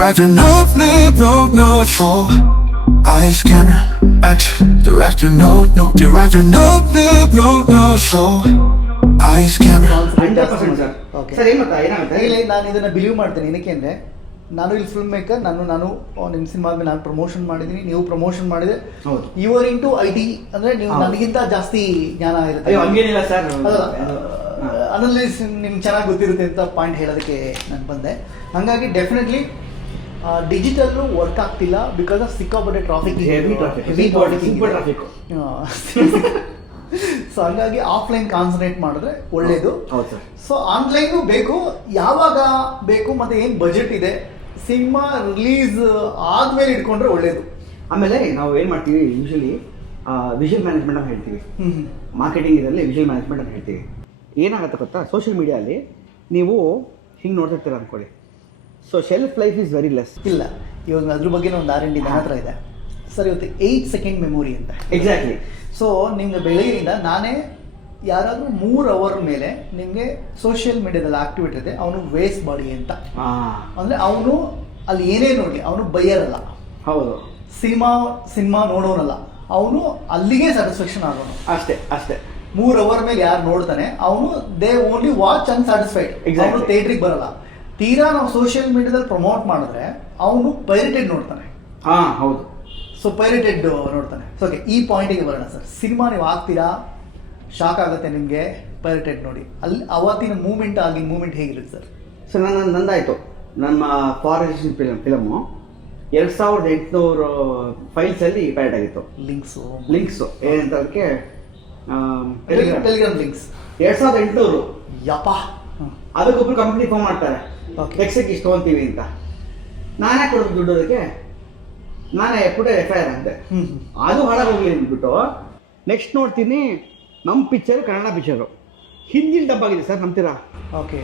Director, no, no, for eye scanner, action. Director, no, director, no, so eye scanner. 100% sir. Okay. Sir ಏನು ಗೊತ್ತಾ ಏನಾಗುತ್ತೆ ಇಲ್ಲ ನಾನು ಇದನ್ನು ಬಿಲೀವ್ ಮಾಡ್ತೇನೆ. ಏನಕ್ಕೆ ಅಂದರೆ ನಾನು ಇಲ್ಲಿ ಫಿಲ್ಮ್ ಮೇಕರ್, ನಾನು ನಿಮ್ಮ ಸಿನಿಮಾ ಮೇಲೆ ನಾನು ಪ್ರಮೋಷನ್ ಮಾಡಿದ್ದೀನಿ, ನೀವು ಪ್ರಮೋಷನ್ ಮಾಡಿದೆ. ಹೌದು. ಯುವರ್ ಇಂಟು IT ಅಂದರೆ ನೀವು ಹೌದು. ನನಗಿಂತ ಜಾಸ್ತಿ ಜ್ಞಾನ ಇರುತ್ತೆ. ಅಯ್ಯೋ ಹಂಗೇನಿಲ್ಲ ಸರ್. ಅನಲಿಸ್ ನಿಮ್ಗೆ ಚೆನ್ನಾಗಿ ಗೊತ್ತಿರುತ್ತೆ ಅಂತ ಪಾಯಿಂಟ್ ಹೇಳೋದಕ್ಕೆ ನಾನು ಬಂದೆ. ಹಾಗಾಗಿ ಡೆಫಿನೆಟ್ಲಿ ಡಿಜಿಟಲ್ಲು ವರ್ಕ್ ಆಗ್ತಿಲ್ಲ ಬಿಕಾಸ್ ಆಫ್ ಸಿಕ್ಕಾಪಟ್ಟೆ traffic, heavy traffic, super traffic. So ಹಂಗಾಗಿ ಆಫ್ಲೈನ್ ಕಾನ್ಸಂಟ್ರೇಟ್ ಮಾಡಿದ್ರೆ ಒಳ್ಳೇದು. ಹೌದು ಸರ್. ಸೊ ಆನ್ಲೈನು ಬೇಕು, ಯಾವಾಗ ಬೇಕು ಮತ್ತು ಏನು ಬಜೆಟ್ ಇದೆ, ಸಿನಿಮಾ ರಿಲೀಸ್ ಆದ್ಮೇಲೆ ಇಟ್ಕೊಂಡ್ರೆ ಒಳ್ಳೇದು. ಆಮೇಲೆ ನಾವು ಏನು ಮಾಡ್ತೀವಿ ಯೂಶಲಿ ವಿಷುವಲ್ ಮ್ಯಾನೇಜ್ಮೆಂಟ್ ಅಂತ ಹೇಳ್ತೀವಿ. ಮಾರ್ಕೆಟಿಂಗ್ ಇದರಲ್ಲಿ ವಿಷುವಲ್ ಮ್ಯಾನೇಜ್ಮೆಂಟ್ ಅಂತ ಹೇಳ್ತೀವಿ. ಏನಾಗುತ್ತೆ ಗೊತ್ತಾ, ಸೋಷಿಯಲ್ ಮೀಡಿಯಲ್ಲಿ ನೀವು ಹಿಂಗೆ ನೋಡ್ತಿರ್ತೀರ ಅಂದ್ಕೊಳ್ಳಿ. So shelf life is very less. ಇಲ್ಲ, ಇವಾಗ ಅದ್ರ ಬಗ್ಗೆ ಒಂದು R&D ನನ್ನ ಹತ್ರ ಇದೆ ಸರ್. ಇವತ್ತು 8 ಸೆಕೆಂಡ್ ಮೆಮೊರಿ ಅಂತ. ಎಕ್ಸಾಕ್ಟ್ಲಿ. ಸೊ ನಿಮ್ಗೆ ಬೆಳಗ್ಗೆಯಿಂದ ನಾನೇ ಯಾರಾದರೂ 3 ಅವರ್ ಮೇಲೆ ನಿಮಗೆ ಸೋಷಿಯಲ್ ಮೀಡಿಯಾದಲ್ಲಿ ಆಕ್ಟಿವಿಟಿ ಇದೆ, ಅವನು ವೇಸ್ಟ್ ಬಾಡಿ ಅಂತ. ಅಂದರೆ ಅವನು ಅಲ್ಲಿ ಏನೇ ನೋಡಲಿ ಅವನು ಬೈಯರಲ್ಲ. ಹೌದು. ಸಿನಿಮಾ ನೋಡೋನಲ್ಲ, ಅವನು ಅಲ್ಲಿಗೆ ಸ್ಯಾಟಿಸ್ಫ್ಯಾಕ್ಷನ್ ಆಗೋನು. ಅಷ್ಟೇ. 3 ಅವರ್ ಮೇಲೆ ಯಾರು ನೋಡ್ತಾನೆ ಅವನು ದೇ ಓನ್ಲಿ ವಾಚ್ ಅನ್ಸ್ಯಾಟಿಸ್ಫೈಡ್. ಅವನು ಥಿಯೇಟ್ರಿಗೆ ಬರಲ್ಲ. ತೀರಾ ನಾವು ಸೋಷಿಯಲ್ ಮೀಡಿಯಾದಲ್ಲಿ ಪ್ರಮೋಟ್ ಮಾಡಿದ್ರೆ ಅವನು ಪೈರೇಟೆಡ್ ನೋಡ್ತಾನೆ. ಹೌದು. ಸೊ ಪೈರೇಟೆಡ್ ನೋಡ್ತಾನೆ. ಸೊ ಓಕೆ, ಈ ಪಾಯಿಂಟಿಗೆ ಬರೋಣ ಸರ್. ಸಿನಿಮಾ ನೀವು ಆಗ್ತೀರಾ, ಶಾಕ್ ಆಗುತ್ತೆ ನಿಮಗೆ. ಪೈರೇಟೆಡ್ ನೋಡಿ, ಅಲ್ಲಿ ಅವತ್ತಿನ ಮೂಮೆಂಟ್ ಹೇಗಿರುತ್ತೆ ಸರ್? ಸೊ ನಂದಾಯಿತು. ನಮ್ಮ ಫಾರೆಸ್ಟ್ ಫಿಲಮು 2800 ಫೈಲ್ಸಲ್ಲಿ ಪೈರೇಟ್ ಆಗಿತ್ತು. ಲಿಂಕ್ಸು ಏನಂತ ಅದಕ್ಕೆ ಟೆಲಿಗ್ರಾಮ್ ಲಿಂಕ್ಸ್ 2800. ಯಪ್ಪ. ಅದಕ್ಕೊಬ್ರು ಕಂಪ್ನಿ ಫೋನ್ ಮಾಡ್ತಾರೆ, ಟೆಕ್ಸಿಗೆ ಇಷ್ಟು ತೊಗೊಂತೀವಿ ಅಂತ. ನಾನೇ ಕೊಡೋದು ದುಡ್ಡು, ಅದಕ್ಕೆ ನಾನೇ ಪುಟೆ FIR ಅಂತೆ. ಅದು ಹಾಳಾಗೋಗ್ಲಿ ಅಂದ್ಬಿಟ್ಟು ನೆಕ್ಸ್ಟ್ ನೋಡ್ತೀನಿ ನಮ್ಮ ಪಿಕ್ಚರ್ ಕನ್ನಡ ಪಿಕ್ಚರು ಹಿಂದಿನ ಡಬ್ ಆಗಿದೆ ಸರ್. ನಂಬ್ತೀರಾ? ಓಕೆ.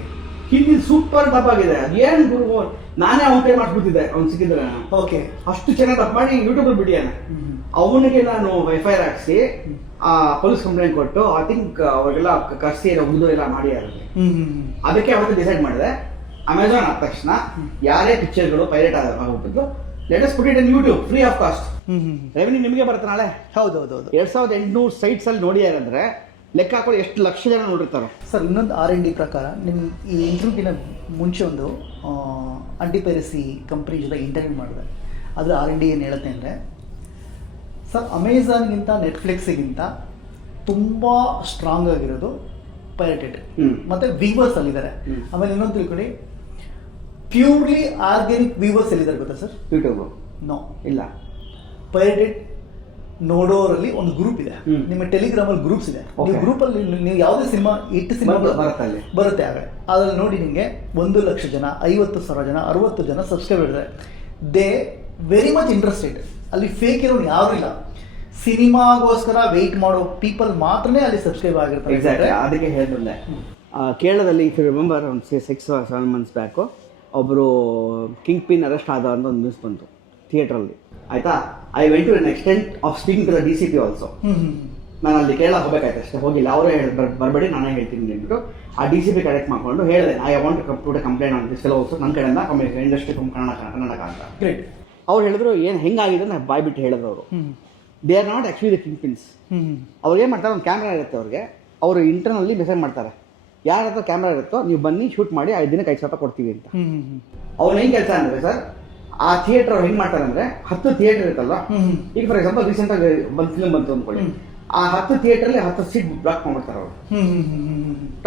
ಹಿಂದಿನ ಸೂಪರ್ ಡಬ್ ಆಗಿದೆ. ಏನು ಗುರು, ನಾನೇ ಅವ್ನು ಪೇ ಮಾಡಿಸ್ಬಿಟ್ಟಿದ್ದೆ ಅವ್ನು ಸಿಕ್ಕಿದ್ರೆ. ಓಕೆ. ಅಷ್ಟು ಚೆನ್ನಾಗಿ ಡಬ್ ಮಾಡಿ ಯೂಟ್ಯೂಬಲ್ಲಿ ಬಿಡಿಯಾನ. ಅವನಿಗೆ ನಾನು FIR ಹಾಕ್ಸಿ ಪೊಲೀಸ್ ಕಂಪ್ಲೇಂಟ್ ಕೊಟ್ಟು ಐ ಥಿಂಕ್ ಅವ್ರಿಗೆಲ್ಲ ಕರ್ಸಿ ಉಗಿದು ಎಲ್ಲ ಮಾಡ್ಯಾರ. ಅದಕ್ಕೆ ಅವತ್ತು ಡಿಸೈಡ್ ಮಾಡಿದೆ, ಅಮೆಝಾನ್ ಆದ ತಕ್ಷಣ ಯಾರೇ ಪಿಕ್ಚರ್ಗಳು ಪೈರೇಟ್ ಆಗ್ಬಿಟ್ಟಿದ್ದು, let us put it in YouTube free of cost. Revenue ನಿಮಗೆ ಬರುತ್ತೆ ನಾಳೆ. ಹೌದು. 2800 ಸೈಟ್ಸ್ ಅಲ್ಲಿ ನೋಡಿಯಾರಂದ್ರೆ ಲೆಕ್ಕ ಹಾಕೊಳ್ಳಿ ಎಷ್ಟು ಲಕ್ಷ ಜನ ನೋಡಿರ್ತಾರೆ ಸರ್. ಇನ್ನೊಂದು R&D ಪ್ರಕಾರ ನಿಮ್ಮ ಈ ಇಂಟರ್ವ್ಯೂಗಿನ ಮುಂಚೆ ಒಂದು ಆಂಟಿಪೈರಸಿ ಕಂಪ್ನಿ ಜೊತೆ ಇಂಟರ್ವ್ಯೂ ಮಾಡಿದೆ. ಅದರ R&D ಏನು ಹೇಳುತ್ತೆ ಅಂದರೆ ಸರ್, ಅಮೆಝಾನ್ಗಿಂತ ನೆಟ್ಫ್ಲಿಕ್ಸಿಗಿಂತ ತುಂಬ ಸ್ಟ್ರಾಂಗ್ ಆಗಿರೋದು ಪೈರೇಟೆಡ್. ಮತ್ತು ವ್ಯೂವರ್ಸ್ ಅಲ್ಲಿದ್ದಾರೆ. ಆಮೇಲೆ ಇನ್ನೊಂದು ತಿಳ್ಕೊಳ್ಳಿ, ಪ್ಯೂರ್ಲಿ ಆರ್ಗ್ಯಾನಿಕ್ ವ್ಯೂವರ್ಸ್ ಎಲ್ಲಿದ್ದಾರೆ ಗೊತ್ತಾ ಸರ್? ಯೂಟ್ಯೂಬ್ ನೋ ಇಲ್ಲ. ಪೈರೇಟೆಡ್ ನೋಡೋರಲ್ಲಿ ಒಂದು ಗ್ರೂಪ್ ಇದೆ. ನಿಮ್ಮ ಟೆಲಿಗ್ರಾಮಲ್ಲಿ ಗ್ರೂಪ್ಸ್ ಇದೆ. ನೀವು ಗ್ರೂಪಲ್ಲಿ ನೀವು ಯಾವುದೇ ಸಿನಿಮಾ ಬರುತ್ತೆ ಅದ್ರಲ್ಲಿ ನೋಡಿ ನಿಮಗೆ 1,00,000 ಜನ, 50,000 ಜನ, 60 ಜನ ಸಬ್ಸ್ಕ್ರೈಬರ್ ಇದ್ದಾರೆ. They very much interested. ಅಲ್ಲಿ ಫೇಕ್ ಇರೋನು ಯಾರು ಇಲ್ಲ. ಸಿನಿಮಾಗೋಸ್ಕರ ವೆಯ್ಟ್ ಮಾಡೋ ಪೀಪಲ್ ಮಾತ್ರನೇ ಅಲ್ಲಿ ಸಬ್ಸ್ಕ್ರೈಬ್ ಆಗಿರ್ತಾರೆ. ಅದಕ್ಕೆ ಹೇಳಿದ್ರೆ ಕೇರಳದಲ್ಲಿ ಇಫ್ ಯು ರಿಮೆಂಬರ್ ಒಂದು 6-7 months ಬ್ಯಾಕು ಒಬ್ಬರು ಕಿಂಗ್ ಪಿನ್ ಅರೆಸ್ಟ್ ಆದ ಅಂತ ಒಂದು ನ್ಯೂಸ್ ಬಂತು ಥಿಯೇಟ್ರಲ್ಲಿ. ಆಯಿತಾ, I went to an extent of speaking to the DCP also. ನಾನು ಅಲ್ಲಿ ಕೇರಳ ಹೋಗಬೇಕಾಯ್ತು ಅಷ್ಟೇ, ಹೋಗಿಲ್ಲ. ಅವರೇ ಬರಬೇಡಿ ನಾನೇ ಹೇಳ್ತೀನಿ ಅಂದ್ಬಿಟ್ಟು ಆ DCP ಕರೆಕ್ಟ್ ಮಾಡ್ಕೊಂಡು ಹೇಳಿದೆ, I want to to complaint on this fellow also, ನನ್ನ ಕಡೆಯಿಂದ ಇಂಡಸ್ಟ್ರಿ ಕನ್ನಡ ಅಂತ. ಗ್ರೇಟ್. ಅವ್ರು ಹೇಳಿದ್ರು ಏನು ಹೆಂಗಾಗಿದೆ ಅಂತ ಬಾಯ್ಬಿಟ್ಟು ಹೇಳಿದ್ರು ಅವರು. They are not actually the king pins. ಅವ್ರು ಏನು ಮಾಡ್ತಾರೆ, ಒಂದು ಕ್ಯಾಮ್ರಾ ಇರುತ್ತೆ ಅವ್ರಿಗೆ, ಅವರು ಇಂಟರ್ನಲ್ಲಿ ಮೆಸೇಜ್ ಮಾಡ್ತಾರೆ, ಯಾರ ಹತ್ರ ಕ್ಯಾಮ್ರಾ ಇರುತ್ತೋ ನೀವು ಬನ್ನಿ ಶೂಟ್ ಮಾಡಿ 5 ದಿನಕ್ಕೆ 5,000 ಕೊಡ್ತೀವಿ ಅಂತ. ಅವ್ನು ಹೆಂಗೆ ಕೆಲಸ ಅಂದರೆ ಸರ್, ಆ ಥಿಯೇಟರ್ ಅವ್ರು ಹೆಂಗೆ ಮಾಡ್ತಾರೆ ಅಂದರೆ 10 ಥಿಯೇಟರ್ ಇರುತ್ತಲ್ಲ, ಈಗ ಫಾರ್ ಎಕ್ಸಾಂಪಲ್ ರೀಸೆಂಟಾಗಿ ಒಂದು ಫಿಲ್ಮ್ ಬಂತು ಅಂದ್ಕೊಳ್ಳಿ, ಆ 10 ಥಿಯೇಟ್ರಲ್ಲಿ 10 ಸೀಟ್ ಬ್ಲಾಕ್ ಮಾಡ್ಬಿಡ್ತಾರೆ ಅವರು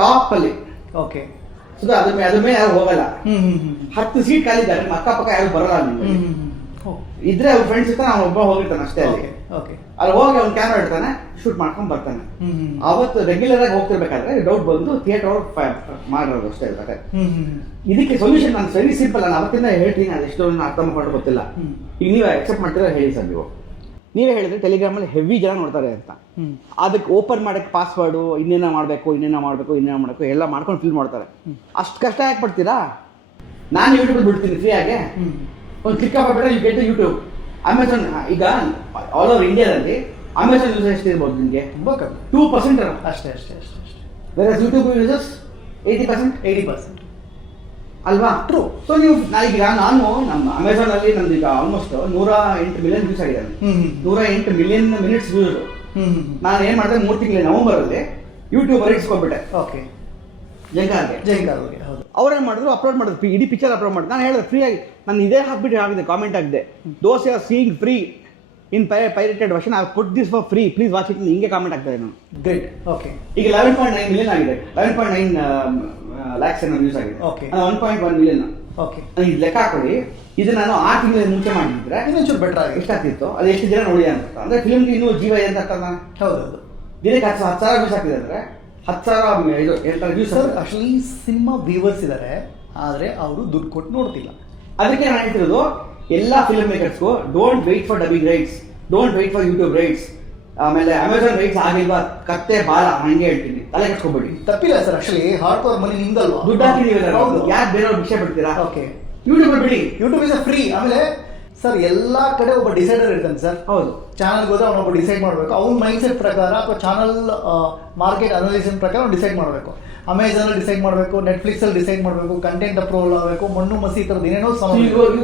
ಟಾಪಲ್ಲಿ. ಓಕೆ. ಸೊ ಅದ್ರ ಮೇಲೆ ಯಾರು ಹೋಗಲ್ಲ. 10 ಸೀಟ್ ಖಾಲಿದ್ದಾರೆ, ಅಕ್ಕಪಕ್ಕ ಯಾರು ಬರಲ್ಲ. ನಿಮಗೆ ಇದ್ರೆ ಅವ್ರ ಫ್ರೆಂಡ್ಸ್ ಇರ್ತಾನೆ, ಅವ್ನು ಒಬ್ಬ ಹೋಗಿರ್ತಾನೆ ಅಷ್ಟೇ. ಅಲ್ಲಿ ಹೋಗಿ ಅವ್ನು ಕ್ಯಾಮ್ರಾ ಇಡ್ತಾನೆ, ಶೂಟ್ ಮಾಡ್ಕೊಂಡು ಬರ್ತಾನೆ. ಅವತ್ತು ರೆಗ್ಯುಲರ್ ಆಗಿ ಹೋಗ್ತಿರ್ಬೇಕಾದ್ರೆ ಡೌಟ್ ಬಂದು ಥಿಯೇಟರ್ ಅವ್ರು ಮಾಡಿರೋದು ಅಷ್ಟೇ ಇರ್ತಾರೆ. ಇದಕ್ಕೆ ಸೊಲ್ಯೂಷನ್ ನಾನು ವೆರಿ ಸಿಂಪಲ್. ನಾನು ಅವತ್ತಿಂದ ಹೇಳ್ತೀನಿ, ಅದು ಎಷ್ಟು ಅರ್ಥ ಮಾಡ್ಕೊಂಡು ಗೊತ್ತಿಲ್ಲ. ಈಗ ನೀವು ಅಕ್ಸೆಪ್ಟ್ ಮಾಡ್ತೀರಾ ಹೇಳಿ ಸರ್. ನೀವೇ ಹೇಳಿದ್ರೆ ಟೆಲಿಗ್ರಾಮಲ್ಲಿ ಹೆವಿ ಜನ ನೋಡ್ತಾರೆ ಅಂತ. ಅದಕ್ಕೆ ಓಪನ್ ಮಾಡೋಕ್ಕೆ ಪಾಸ್ವರ್ಡು ಇನ್ನೇನೋ ಮಾಡಬೇಕು ಎಲ್ಲ ಮಾಡ್ಕೊಂಡು ಫಿಲ್ ಮಾಡ್ತಾರೆ. ಅಷ್ಟು ಕಷ್ಟ ಯಾಕೆ ಪಡ್ತೀರಾ? ನಾನು ಯೂಟ್ಯೂಬ್ ಬಿಡ್ತೀನಿ ಫ್ರೀ ಆಗಿ, ಒಂದು ಕ್ಲಿಕ್ ಆಗ್ಬಿಟ್ರೆ ಯು ಗೆಟ್ ಯೂಟ್ಯೂಬ್. ಅಮೆಝಾನ್ ಈಗ ಆಲ್ ಓವರ್ ಇಂಡಿಯಾದಲ್ಲಿ ಅಮೆಝಾನ್ ಯೂಸರ್ ಎಷ್ಟು ಇರ್ಬೋದು ನಿಮಗೆ? 2% ಅಷ್ಟೇ. Where YouTube users 80%. ಅಲ್ವಾ? True. ಸೊ ನೀವು ಈಗ ನಾನು ನಮ್ಮ ಅಮೆಝಾನಲ್ಲಿ ನಂದು ಈಗ ಆಲ್ಮೋಸ್ಟ್ 108 ಮಿಲಿಯನ್ ವ್ಯೂಸ್ ಆಗಿದೆ. 108 ಮಿಲಿಯನ್ ಮಿನಿಟ್ಸ್ ವ್ಯೂಸ್. ನಾನು ಏನು ಮಾಡಿದೆ 3 ತಿಂಗಳು ನವೆಂಬರಲ್ಲಿ ಯೂಟ್ಯೂಬರ್ ಇಟ್ಸ್ಕೊಂಡ್ಬಿಟ್ಟೆ. ಓಕೆ. ಜೈಂಗಾರ್ಗೆ ಹೌದು. ಅವ್ರೇನು ಮಾಡಿದ್ರು, ಅಪ್ಲೋಡ್ ಮಾಡಿದ್ರು, ಇಡೀ ಪಿಕ್ಚರ್ ಅಪ್ಲೋಡ್ ಮಾಡಿದ್ರು. ನಾನು ಹೇಳಿದೆ ಫ್ರೀ ಆಗಿ, ನಾನು ಇದೇ ಹಾಕ್ಬಿಟ್ಟು ಆಗಿದೆ ಕಾಮೆಂಟ್ ಆಗಿದೆ, those are seeing free in pirated version, I put this for free, please watch it. ಹಿಂಗೆ ಕಾಮೆಂಟ್ ಆಗ್ತದೆ ನಾನು. ಗ್ರೇಟ್. ಓಕೆ. ಈಗ 11.9 ಮಿಲಿಯನ್ ಆಗಿದೆ, 11.9 ಲ್ಯಾಕ್ಸ್ ಏನೋ ವ್ಯೂಸ್ ಆಗಿದೆ. ಓಕೆ. 1.1 ಮಿಲಿಯನ್. ಓಕೆ. ಇದು ಲೆಕ್ಕ ಹಾಕೊಳ್ಳಿ, ಇದು ನಾನು 6 ತಿಂಗಳ ಮುಂಚೆ ಮಾಡಿದ್ರೆ ಇನ್ನೊಂಚೂರು ಬೆಟರ್ ಆಗಿ ಎಷ್ಟಾಗ್ತಿತ್ತು, ಅದು ಎಷ್ಟು ಜನ ನೋಡಿ ಅಂತ. ಅಂದರೆ ಫಿಲ್ಮ್ಗೆ ಇನ್ನೂ ಜೀವ ಇದೆ ಅಂತ ಅರ್ಥ. ಹೌದೌದು. ದಿನಕ್ಕೆ 10,000 ವ್ಯೂಸ್ ಆಗ್ತಿದೆ ಅಂದರೆ 10,000 ಇದು ಎಂತ views. Sir actually cinema viewers ಇದ್ದಾರೆ, ಆದರೆ ಅವರು ದುಡ್ಡು ಕೊಟ್ಟು ನೋಡ್ತಿಲ್ಲ. ಅದಕ್ಕೆ ನಾನು ಹೇಳ್ತಿರೋದು ಎಲ್ಲ ಫಿಲ್ಮ್ ಮೇಕರ್ಸ್ಗೂ, don't wait for dubbing rights, don't wait for YouTube rights, ಆಮೇಲೆ ಅಮೆಝಾನ್ ರೈಟ್ಸ್ ಆಗಿಲ್ವಾ ಕತ್ತೆ ಬಾಳ, ಹಂಗೆ ಹೇಳ್ತೀನಿ, ತಲೆ ಕಟ್ಕೊಬೇಡಿ. ತಪ್ಪಿಲ್ಲ sir, actually hard core money ನಿಮ್ದಲ್ವಾ, ದುಡ್ಡು ಹಾಕಿದೀವಿ, ಯಾಕೆ ಬೇರೆಯವ್ರು ವಿಷಯ ಬಿಡ್ತೀರಾ? ಓಕೆ. ಯೂಟ್ಯೂಬ್ ಬಿಡಿ, ಯೂಟ್ಯೂಬ್ ಇಸ್ ಫ್ರೀ. ಆಮೇಲೆ ಸರ್ ಎಲ್ಲಾ ಕಡೆ ಒಬ್ಬ ಡಿಸೈಡರ್ ಇರ್ತಾನೆ ಸರ್. ಹೌದು. ಚಾನಲ್ಗೆ ಹೋದ್ರೆ ಅವನೊಬ್ಬ ಡಿಸೈಡ್ ಮಾಡಬೇಕು, ಅವ್ನ ಮೈಂಡ್ ಸೆಟ್ ಪ್ರಕಾರ ಅಥವಾ ಚಾನಲ್ ಮಾರ್ಕೆಟ್ ಅನಾಲಿಸಿಸ್ ಪ್ರಕಾರ ಅವ್ನು ಡಿಸೈಡ್ ಮಾಡಬೇಕು. ಅಮೆಝಾನ್ ಡಿಸೈಡ್ ಮಾಡಬೇಕು, ನೆಟ್ಫ್ಲಿಕ್ಸ್ ಅಲ್ಲಿ ಡಿಸೈಡ್ ಮಾಡಬೇಕು, ಕಂಟೆಂಟ್ ಅಪ್ರೂವಲ್ ಆಗಬೇಕು, ಮಣ್ಣು ಮಸಿ ಥರದ್ದು ಏನೇನೋ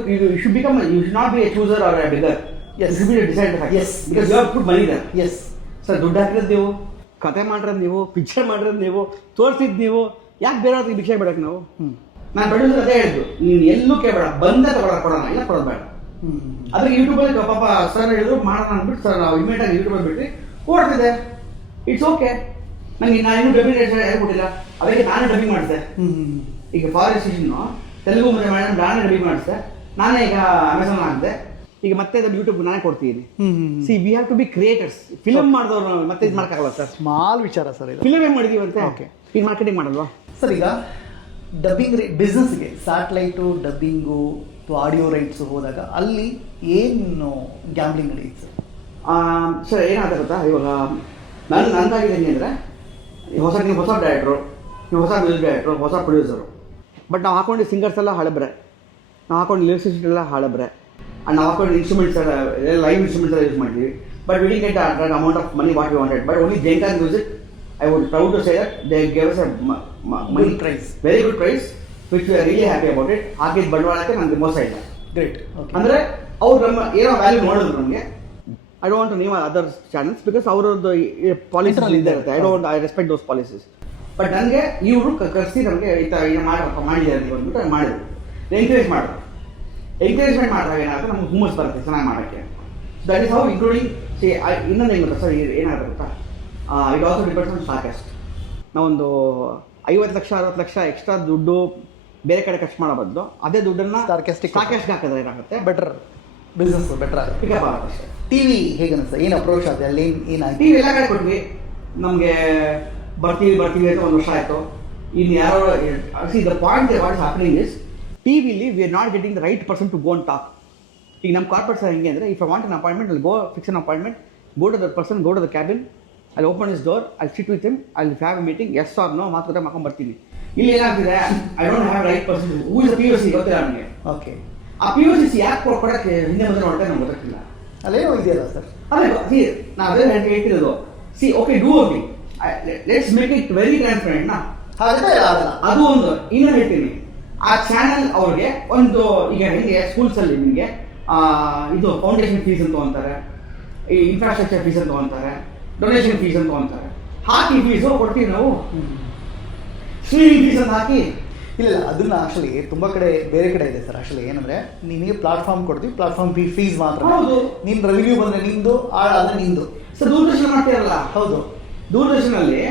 you should become you should not be a chooser or a bigger. Yes. You should be a decider. Yes. Because you have put money there. Yes sir ದುಡ್ಡು ಹಾಕಿರೋದು ನೀವು, ಕತೆ ಮಾಡಿರೋದು ನೀವು, ಪಿಕ್ಚರ್ ಮಾಡಿರೋದು ನೀವು, ತೋರಿಸಿದ್ದು ನೀವು, ಯಾಕೆ ಬೇರೆಯವ್ರಿಗೆ ಭಿಕ್ಷೆ ಬಿಡಕ್ಕೆ ನಾವು? ನಾನು ಬೆಳೆದ್ರೆ ಅದೇ ಹೇಳಿದ್ದು, ನೀನು ಎಲ್ಲೂ ಕೇಳಬೇಡ, ಬಂದ ಕೊಡೋಣ, ಇಲ್ಲ ಕೊಡೋದು ಬೇಡ. ಅದಕ್ಕೆ ಯೂಟ್ಯೂಬಲ್ಲಿ ಪಾಪ ಸರ್ ಹೇಳಿದ್ರು ಮಾಡೋಣ ಅಂದ್ಬಿಟ್ಟು ಸರ್ ನಾವು ಇಮಿಡಿಯೇಟಾಗಿ ಯೂಟ್ಯೂಬಲ್ಲಿ ಬಿಟ್ಟು ಕೊಡ್ತಿದ್ದೆ. It's okay. ನನಗೆ ನಾನು ಇನ್ನೂ ಡಬ್ಬಿಂಗ್ ಹೇಳ್ಬಿಟ್ಟಿಲ್ಲ, ಅದಕ್ಕೆ ನಾನೇ ಡಬ್ಬಿಂಗ್ ಮಾಡಿದೆ. ಈಗ ಫಾರೆಸ್ಟ್ ಸ್ಟೇಷನ್ನು ತೆಲುಗು ಮುಂದೆ ಮಾಡಿ ನಾನೇ ಡಬ್ಬಿಂಗ್ ಮಾಡಿಸಿದೆ, ನಾನೇ ಈಗ ಅಮೆಝಾನ್ ಹಾಕಿದೆ, ಈಗ ಮತ್ತೆ ಅದನ್ನು ಯೂಟ್ಯೂಬ್ ನಾನೇ ಕೊಡ್ತೀನಿ. See we have to be creators. Film ಮಾಡಿದವ್ರು ಮತ್ತೆ ಇದು ಮಾಡೋಕ್ಕಾಗಲ್ಲ ಸರ್. ಸ್ಮಾಲ್ ವಿಚಾರ ಸರ್ ಇದು. ಫಿಲಮ್ ಏನು ಮಾಡಿದೀವಿ ಅಂತ ಓಕೆ, ಈಗ ಮಾರ್ಕೆಟಿಂಗ್ ಮಾಡಲ್ವಾ ಸರ್? ಈಗ ಡಬ್ಬಿಂಗ್ ಬಿಸ್ನೆಸ್ಗೆ ಸ್ಯಾಟಲೈಟು ಡಬ್ಬಿಂಗು ಅಥವಾ ಆಡಿಯೋ ರೈಟ್ಸ್ ಹೋದಾಗ ಅಲ್ಲಿ ಏನು ಗ್ಯಾಮ್ಲಿಂಗ್ ನಡೆಯುತ್ತೆ ಸರ್? ಏನಾಗುತ್ತೆ ಗೊತ್ತಾ, ಇವಾಗ ನಂದಾಗಿದೆ ಅಂದರೆ ನೀವು ಹೊಸ ಡೈರೆಕ್ಟ್ರು, ನೀವು ಹೊಸ ಮ್ಯೂಸಿಕ್ ಡೈರೆಕ್ಟ್ರು, ಹೊಸ ಪ್ರೊಡ್ಯೂಸರು, ಬಟ್ ನಾವು ಹಾಕೊಂಡು ಸಿಂಗರ್ಸ್ ಎಲ್ಲ ಹಳಬ್ರೆ, ನಾವು ಹಾಕೊಂಡು ಲಿರಿಸಿಸ್ಟ್ ಎಲ್ಲ ಹಳಬ್ರೆ, ಆ್ಯಂಡ್ ನಾವು ಹಾಕೊಂಡು ಇನ್ಸ್ಟ್ರೂಮೆಂಟ್ಸ್ ಎಲ್ಲ ಲೈವ್ ಇನ್ಸ್ಟ್ರೂಮೆಂಟ್ಸ್ ಎಲ್ಲ ಯೂಸ್ ಮಾಡ್ತೀವಿ. But we didn't get that amount of money what we wanted. But only Jhankar music, I would proud to say that they gave us a money price, very good price, which we are really happy about it. ಹಾಕಿದ ಬಂಡವಾಳಕ್ಕೆ ನನಗೆ ಮೋಸ ಇಲ್ಲ. Great. ಅಂದರೆ ಅವ್ರು ನಮ್ಮ ಏನೋ value ನೋಡಿದ್ರು ನಮಗೆ. I don't want to name other channels because ಅವರದ್ದು ಪಾಲಿಸೀಸ್ ಇರುತ್ತೆ. I respect those policies. But ನನಗೆ ಇವರು ಕರೆಸಿ ನಮಗೆ ಈ ಥರ ಏನೋ ಮಾಡಿದ್ದಾರೆ ಅಂತ ಬಂದ್ಬಿಟ್ಟು ಮಾಡಿದ್ರು, ಎಂಕರೇಜ್ ಮಾಡಿದ್ರು. ಎಂಕರೇಜ್ಮೆಂಟ್ ಮಾಡಿದಾಗ ಏನಾಗುತ್ತೆ, ನಮ್ಗೆ ಹುಮ್ಮಸ್ ಬರುತ್ತೆ ಚೆನ್ನಾಗಿ ಮಾಡೋಕ್ಕೆ. ದಟ್ ಈಸ್ ಹೌ ಇನ್ಕ್ಲೂಡಿಂಗ್ ಇನ್ನೊಂದು ಹೆಂಗೆ ಗೊತ್ತಾ ಸರ್, ಏನಾಗುತ್ತೆ ಗೊತ್ತಾ, ಇಟ್ ಆಲ್ಸೋ ಡಿಪೆಂಡ್ಸ್ ಆನ್ ಸ್ಟಾಕೆಸ್ಟ್. ನಾವೊಂದು 50 ಲಕ್ಷ 60 ಲಕ್ಷ ಎಕ್ಸ್ಟ್ರಾ ದುಡ್ಡು ಬೇರೆ ಕಡೆ ಖರ್ಚು ಮಾಡೋ ಬದಲು ಅದೇ ದುಡ್ಡನ್ನು ಸ್ಟಾಕೆಸ್ಟ್ಗೆ ಹಾಕಿದ್ರೆ ಏನಾಗುತ್ತೆ, ಬೆಟರ್ ಬಿಸ್ನೆಸ್ ಬೆಟರ್ ಆಗುತ್ತೆ, ಪಿಕಪ್ ಆಗುತ್ತೆ ಅಷ್ಟೇ. ಟಿ ವಿ ಹೇಗೆ ಸರ್, ಏನು ಅಪ್ರೋಚ್ ಆಗುತ್ತೆ ಅಲ್ಲಿ, ಏನಾಯ್ತು? ಟಿ ವಿ ಎಲ್ಲ ಕಡೆ ಕೊಟ್ವಿ, ನಮಗೆ ಬರ್ತೀವಿ ಅಂತ 1 ವರ್ಷ ಆಯಿತು. ಇನ್ನು ಯಾರೋ see the point what is happening is, ಟಿ ವಿಲಿ we are not getting the right person to go and talk. ಈಗ ನಮ್ಮ ಕಾರ್ಪೊರೇಟ್ಸ್ ಹೆಂಗೆ ಅಂದರೆ, if I want an appointment, ಅಲ್ಲಿ go fix an appointment, go to that person, go to the cabin, I'll open his door, I'll sit with him, I'll have a meeting, yes or no, ಮಾತುಕತೆ ಮಾಡ್ಕೊಂಡು ಬರ್ತೀನಿ. ಇಲ್ಲಿ ಏನಾಗ್ತಿದೆ, I don't have right person. Who is P U C ಗೊತ್ತಿಲ್ಲ ನನಗೆ. Okay. ಆ P U C ಯಾಕೆ ಕೊಡೋಕ್ಕೆ ಹಿಂದೆ ಬಂದರೆ ಹೊರಟೆ ನಮ್ಗೆ ಗೊತ್ತಿಲ್ಲ. ಅಲ್ಲೇನೋ ಇದೆಯಲ್ಲ ಸರ್. ಅದೇ ಸಿ ನಾನು ಅದೇ ಹೇಳ್ತಿರೋದು. C okay, do okay, let's make it very transparent ನಾ. ಅದು ಒಂದು. ಇನ್ನೊಂದು ಹೇಳ್ತೀನಿ, ಆ ಚಾನಲ್ ಅವ್ರಿಗೆ ಒಂದು, ಈಗ ಹೆಂಗೆ ಸ್ಕೂಲ್ಸಲ್ಲಿ ನಿಮಗೆ ಇದು ಫೌಂಡೇಶನ್ ಫೀಸ್ ಅಂತ ಅಂತಾರೆ, ಈ ಇನ್ಫ್ರಾಸ್ಟ್ರಕ್ಚರ್ ಫೀಸ್ ಅಂತ ಅಂತಾರೆ, ಡೊನೇಷನ್ ಫೀಸ್ ಅಂತ ಅಂತಾರೆ. ಹಾಕಿ ಫೀಸು ಕೊಡ್ತೀವಿ ನಾವು, ಸ್ಟ್ರೀಮಿಂಗ್ ಫೀಸ್ ಅಂತ ಹಾಕಿ. ಇಲ್ಲ ಅದನ್ನ ಆಕ್ಚುಲಿ ತುಂಬ ಕಡೆ ಬೇರೆ ಕಡೆ ಇದೆ ಸರ್. ಆಕ್ಚುಲಿ ಏನಂದ್ರೆ, ನಿನಗೆ ಪ್ಲಾಟ್ಫಾರ್ಮ್ ಕೊಡ್ತೀವಿ, ಪ್ಲಾಟ್ಫಾರ್ಮ್ ಫೀಸ್ ಮಾತ್ರ. ಹೌದು. ನಿನ್ನ ರೆವಿನ್ಯೂ ಬಂದರೆ ನಿಂದು, ಆದ್ರೆ ನಿಂದು. ಸರ್ ದೂರದರ್ಶನ ಮಾಡ್ತೀರಲ್ಲ. ಹೌದು. ದೂರದರ್ಶನಲ್ಲಿ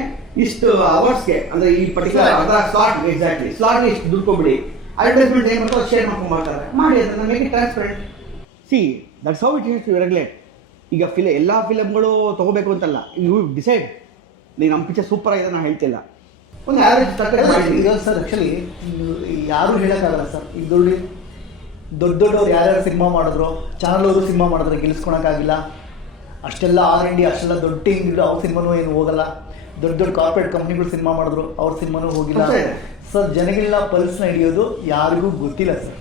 ಇಷ್ಟು ಅವರ್ಸ್ಗೆ ಅಂದರೆ ಈ ಪರ್ಟಿಕ್ಯುಲರ್ ಅದರ ಸ್ಲಾಟ್, ಎಕ್ಸಾಕ್ಟ್ಲಿ ಸ್ಲಾಟ್ಗೆ ಇಷ್ಟು ದುಡ್ಡು ಕೊಬಿಡಿ, ಅಡ್ವರ್ಟೈಸ್ಮೆಂಟ್ ಏನು ಮಾಡ್ತಾರೆ ಶೇರ್ ಮಾಡ್ಕೊಂಡು ಮಾಡ್ತಾರೆ, ಮಾಡಿ ಅದನ್ನು make it transparent. See that's how it has to regulate. ಈಗ ಎಲ್ಲ ಫಿಲಮ್ಗಳು ತೊಗೋಬೇಕು ಅಂತಲ್ಲ, ಯು ಡಿಸೈಡ್. ನೀನು ನಮ್ಮ ಪಿಕ್ಚರ್ ಸೂಪರ್ ಆಗಿದೆ ನಾನು ಹೇಳ್ತಿಲ್ಲ, ಒಂದು ಆ್ಯಾವ್ರೇಜ್. ಈಗ ಸರ್ ಆ್ಯಕ್ಚುಲಿ ಯಾರೂ ಹೇಳೋಕ್ಕಾಗಲ್ಲ ಸರ್. ಈಗ ದೊಡ್ಡವ್ರು ಯಾರ್ಯಾರು ಸಿನಿಮಾ ಮಾಡಿದ್ರು, ಚಾನಲ್ ಅವರು ಸಿನಿಮಾ ಮಾಡಿದ್ರೆ ಗೆಲ್ಲಿಸ್ಕೊಳಕ್ಕಾಗಿಲ್ಲ. ಅಷ್ಟೆಲ್ಲ R&D, ಅಷ್ಟೆಲ್ಲ ದೊಡ್ಡ ಟೀಮ್ ಇದ್ರು, ಅವ್ರ ಸಿನಿಮಾನೂ ಏನು ಹೋಗಲ್ಲ. ದೊಡ್ಡ ಕಾರ್ಪೊರೇಟ್ ಕಂಪ್ನಿಗಳು ಸಿನಿಮಾ ಮಾಡಿದ್ರು, ಅವ್ರ ಸಿನಿಮಾನೂ ಹೋಗಿಲ್ಲ ಸರ್. ಜನಗಳನ್ನ ಪಲ್ಸ್ನ ಹಿಡಿಯೋದು ಯಾರಿಗೂ ಗೊತ್ತಿಲ್ಲ ಸರ್.